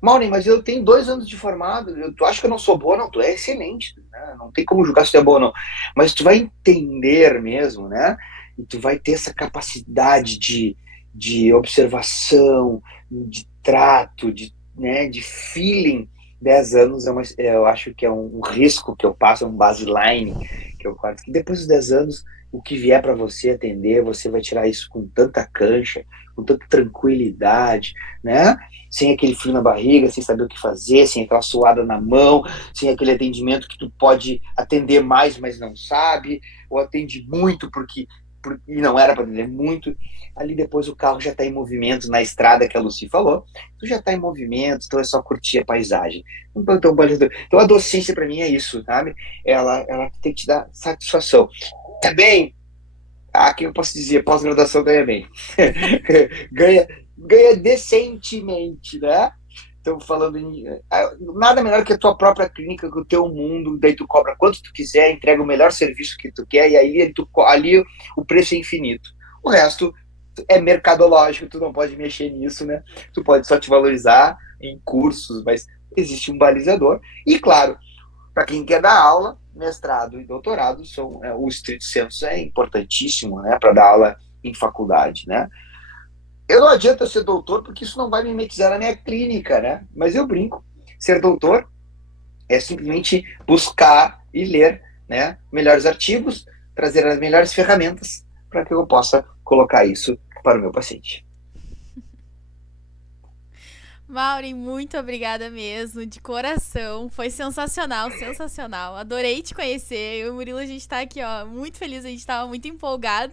Maureen, mas eu tenho 2 anos de formado, tu acha que eu não sou boa? Não, tu é excelente, né? Não tem como julgar se tu é boa ou não. Mas tu vai entender mesmo, né? E tu vai ter essa capacidade de observação, de trato, né, de feeling. 10 anos eu acho que é um risco que eu passo, é um baseline que eu passo. Que depois dos 10 anos, o que vier para você atender, você vai tirar isso com tanta cancha, com tanta tranquilidade, né? Sem aquele frio na barriga, sem saber o que fazer, sem aquela suada na mão, sem aquele atendimento que tu pode atender mais, mas não sabe, ou atende muito e não era para atender muito. Ali depois o carro já está em movimento na estrada que a Lucy falou, tu já está em movimento, então é só curtir a paisagem. Então a docência para mim é isso, sabe? Ela tem que te dar satisfação. Tá bem? Que eu posso dizer, pós-graduação ganha bem. ganha decentemente, né? Então, falando em... Nada melhor que a tua própria clínica, que o teu mundo, daí tu cobra quanto tu quiser, entrega o melhor serviço que tu quer, e aí ali o preço é infinito. O resto é mercadológico, tu não pode mexer nisso, né? Tu pode só te valorizar em cursos, mas existe um balizador. E, claro, para quem quer dar aula, mestrado e doutorado, o estrito sensu é importantíssimo, né? Para dar aula em faculdade, né? Eu não adianta ser doutor, porque isso não vai mimetizar na minha clínica, né? Mas eu brinco. Ser doutor é simplesmente buscar e ler, né, melhores artigos, trazer as melhores ferramentas para que eu possa colocar isso para o meu paciente. Maureen, muito obrigada mesmo, de coração. Foi sensacional, sensacional. Adorei te conhecer. Eu e o Murilo, a gente tá aqui, ó, muito feliz. A gente tava muito empolgado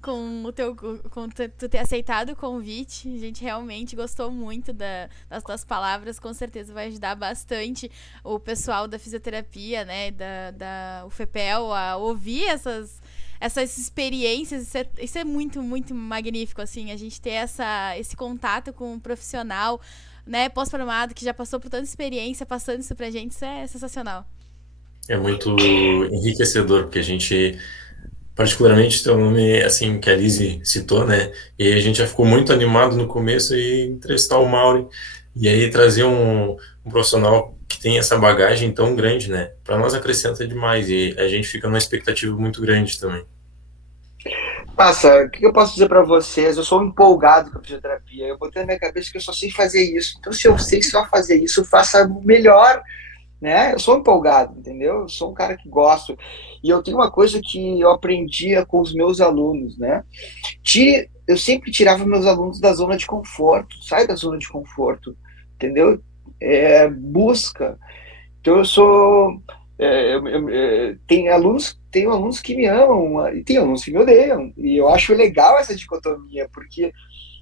com tu ter aceitado o convite. A gente realmente gostou muito das tuas palavras. Com certeza vai ajudar bastante o pessoal da fisioterapia, né, da UFPEL a ouvir essas experiências. Isso é muito, muito magnífico, assim, a gente ter esse contato com um profissional, né, pós-formado, que já passou por tanta experiência, passando isso pra gente, isso é sensacional. É muito enriquecedor, porque a gente, particularmente, tem um nome, assim, que a Lizzie citou, né, e a gente já ficou muito animado no começo em entrevistar o Maureen, e aí trazer um profissional que tem essa bagagem tão grande, né, para nós acrescenta demais, e a gente fica numa expectativa muito grande também. Passa, o que eu posso dizer para vocês? Eu sou empolgado com a fisioterapia. Eu botei na minha cabeça que eu só sei fazer isso. Então, se eu sei só fazer isso, faça melhor, né? Eu sou empolgado, entendeu? Eu sou um cara que gosto. E eu tenho uma coisa que eu aprendia com os meus alunos, né? Eu sempre tirava meus alunos da zona de conforto. Sai da zona de conforto, entendeu? Busca. Então, eu sou... tenho alunos que me amam e tem alunos que me odeiam, e eu acho legal essa dicotomia, porque,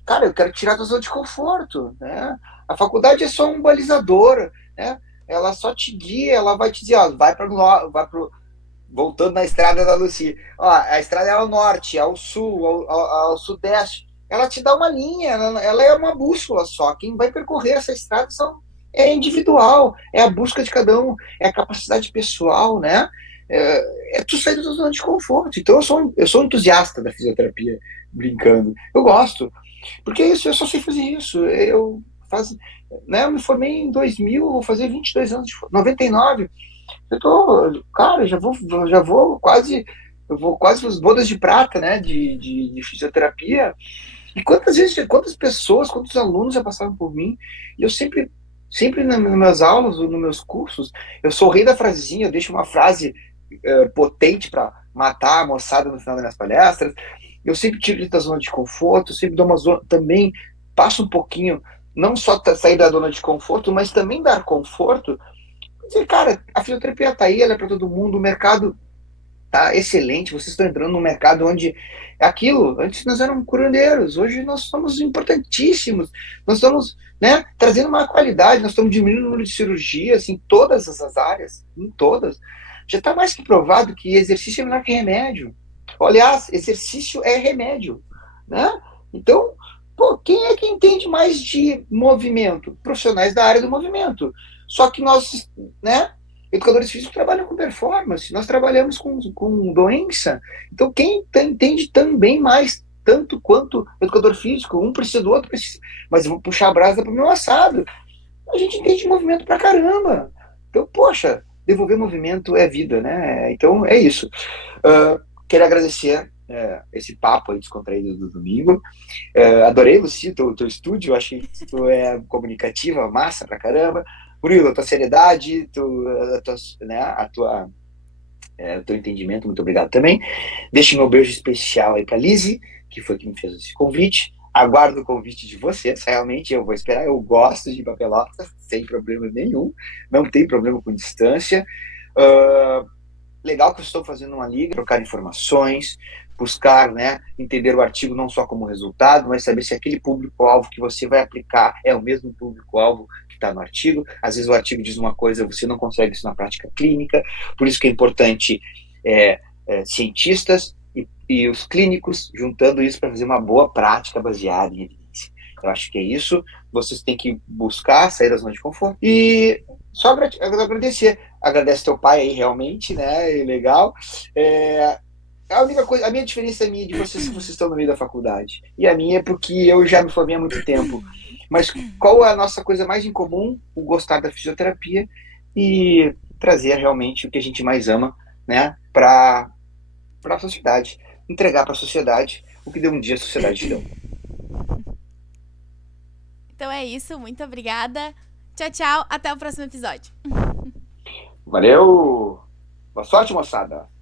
cara, eu quero tirar da zona de conforto, né? A faculdade é só um balizador, né? Ela só te guia, ela vai te dizer, ó, vai pro voltando na estrada da Lucy, ó, a estrada é ao norte, ao sul, ao sudeste, ela te dá uma linha, ela é uma bússola só. Quem vai percorrer essa estrada é individual, é a busca de cada um, é a capacidade pessoal, né? Tu sair da tua zona de conforto. Então eu sou entusiasta da fisioterapia, brincando. Eu gosto, porque é isso, eu só sei fazer isso. Eu me formei em 2000, vou fazer 22 anos de 99. Cara, eu vou quase as bodas de prata, né, de fisioterapia. E quantas pessoas, quantos alunos já passaram por mim, e eu sempre nas minhas aulas, nos meus cursos, eu sou o rei da frasezinha, eu deixo uma frase potente para matar a moçada no final das minhas palestras. Eu sempre tiro eles da zona de conforto, sempre dou uma zona, também passo um pouquinho, não só sair da zona de conforto, mas também dar conforto. Dizer, cara, a fisioterapia está aí, ela é para todo mundo, o mercado tá excelente, vocês estão entrando num mercado onde é aquilo, antes nós éramos curandeiros, hoje nós somos importantíssimos, nós estamos, né, trazendo uma qualidade, nós estamos diminuindo o número de cirurgias em todas essas áreas, em todas. Já está mais que provado que exercício é melhor que remédio. Aliás, exercício é remédio, né? Então, quem é que entende mais de movimento? Profissionais da área do movimento. Só que nós, né, educadores físicos trabalham com performance, nós trabalhamos com doença. Então, quem entende também mais, tanto quanto o educador físico, um precisa do outro, precisa, mas eu vou puxar a brasa para o meu assado. A gente entende de movimento pra caramba. Então, poxa, devolver movimento é vida, né? Então, é isso. Quero agradecer esse papo aí descontraído do domingo. Adorei, Lucy, teu estúdio, achei que tu é comunicativa, massa pra caramba. Murilo, a tua seriedade, o teu entendimento, muito obrigado também. Deixe meu beijo especial aí pra Lizzie, que foi quem me fez esse convite. Aguardo o convite de vocês, realmente eu vou esperar, eu gosto de ir pra Pelotas, sem problema nenhum, não tem problema com distância. Legal que eu estou fazendo uma liga, trocar informações, buscar, né, entender o artigo não só como resultado, mas saber se aquele público-alvo que você vai aplicar é o mesmo público-alvo que está no artigo. Às vezes o artigo diz uma coisa, você não consegue isso na prática clínica, por isso que é importante cientistas e os clínicos juntando isso para fazer uma boa prática baseada em evidência. Eu acho que é isso, vocês têm que buscar sair da zona de conforto e só agradecer. Agradece teu pai aí, realmente, né? É legal. A única coisa, a minha diferença minha de vocês, que vocês estão no meio da faculdade. E a minha é porque eu já me formei há muito tempo. Mas qual é a nossa coisa mais em comum? O gostar da fisioterapia e trazer realmente o que a gente mais ama, né? Para a sociedade. Entregar para a sociedade o que deu um dia a sociedade te deu. Então é isso, muito obrigada. Tchau, tchau. Até o próximo episódio. Valeu! Boa sorte, moçada!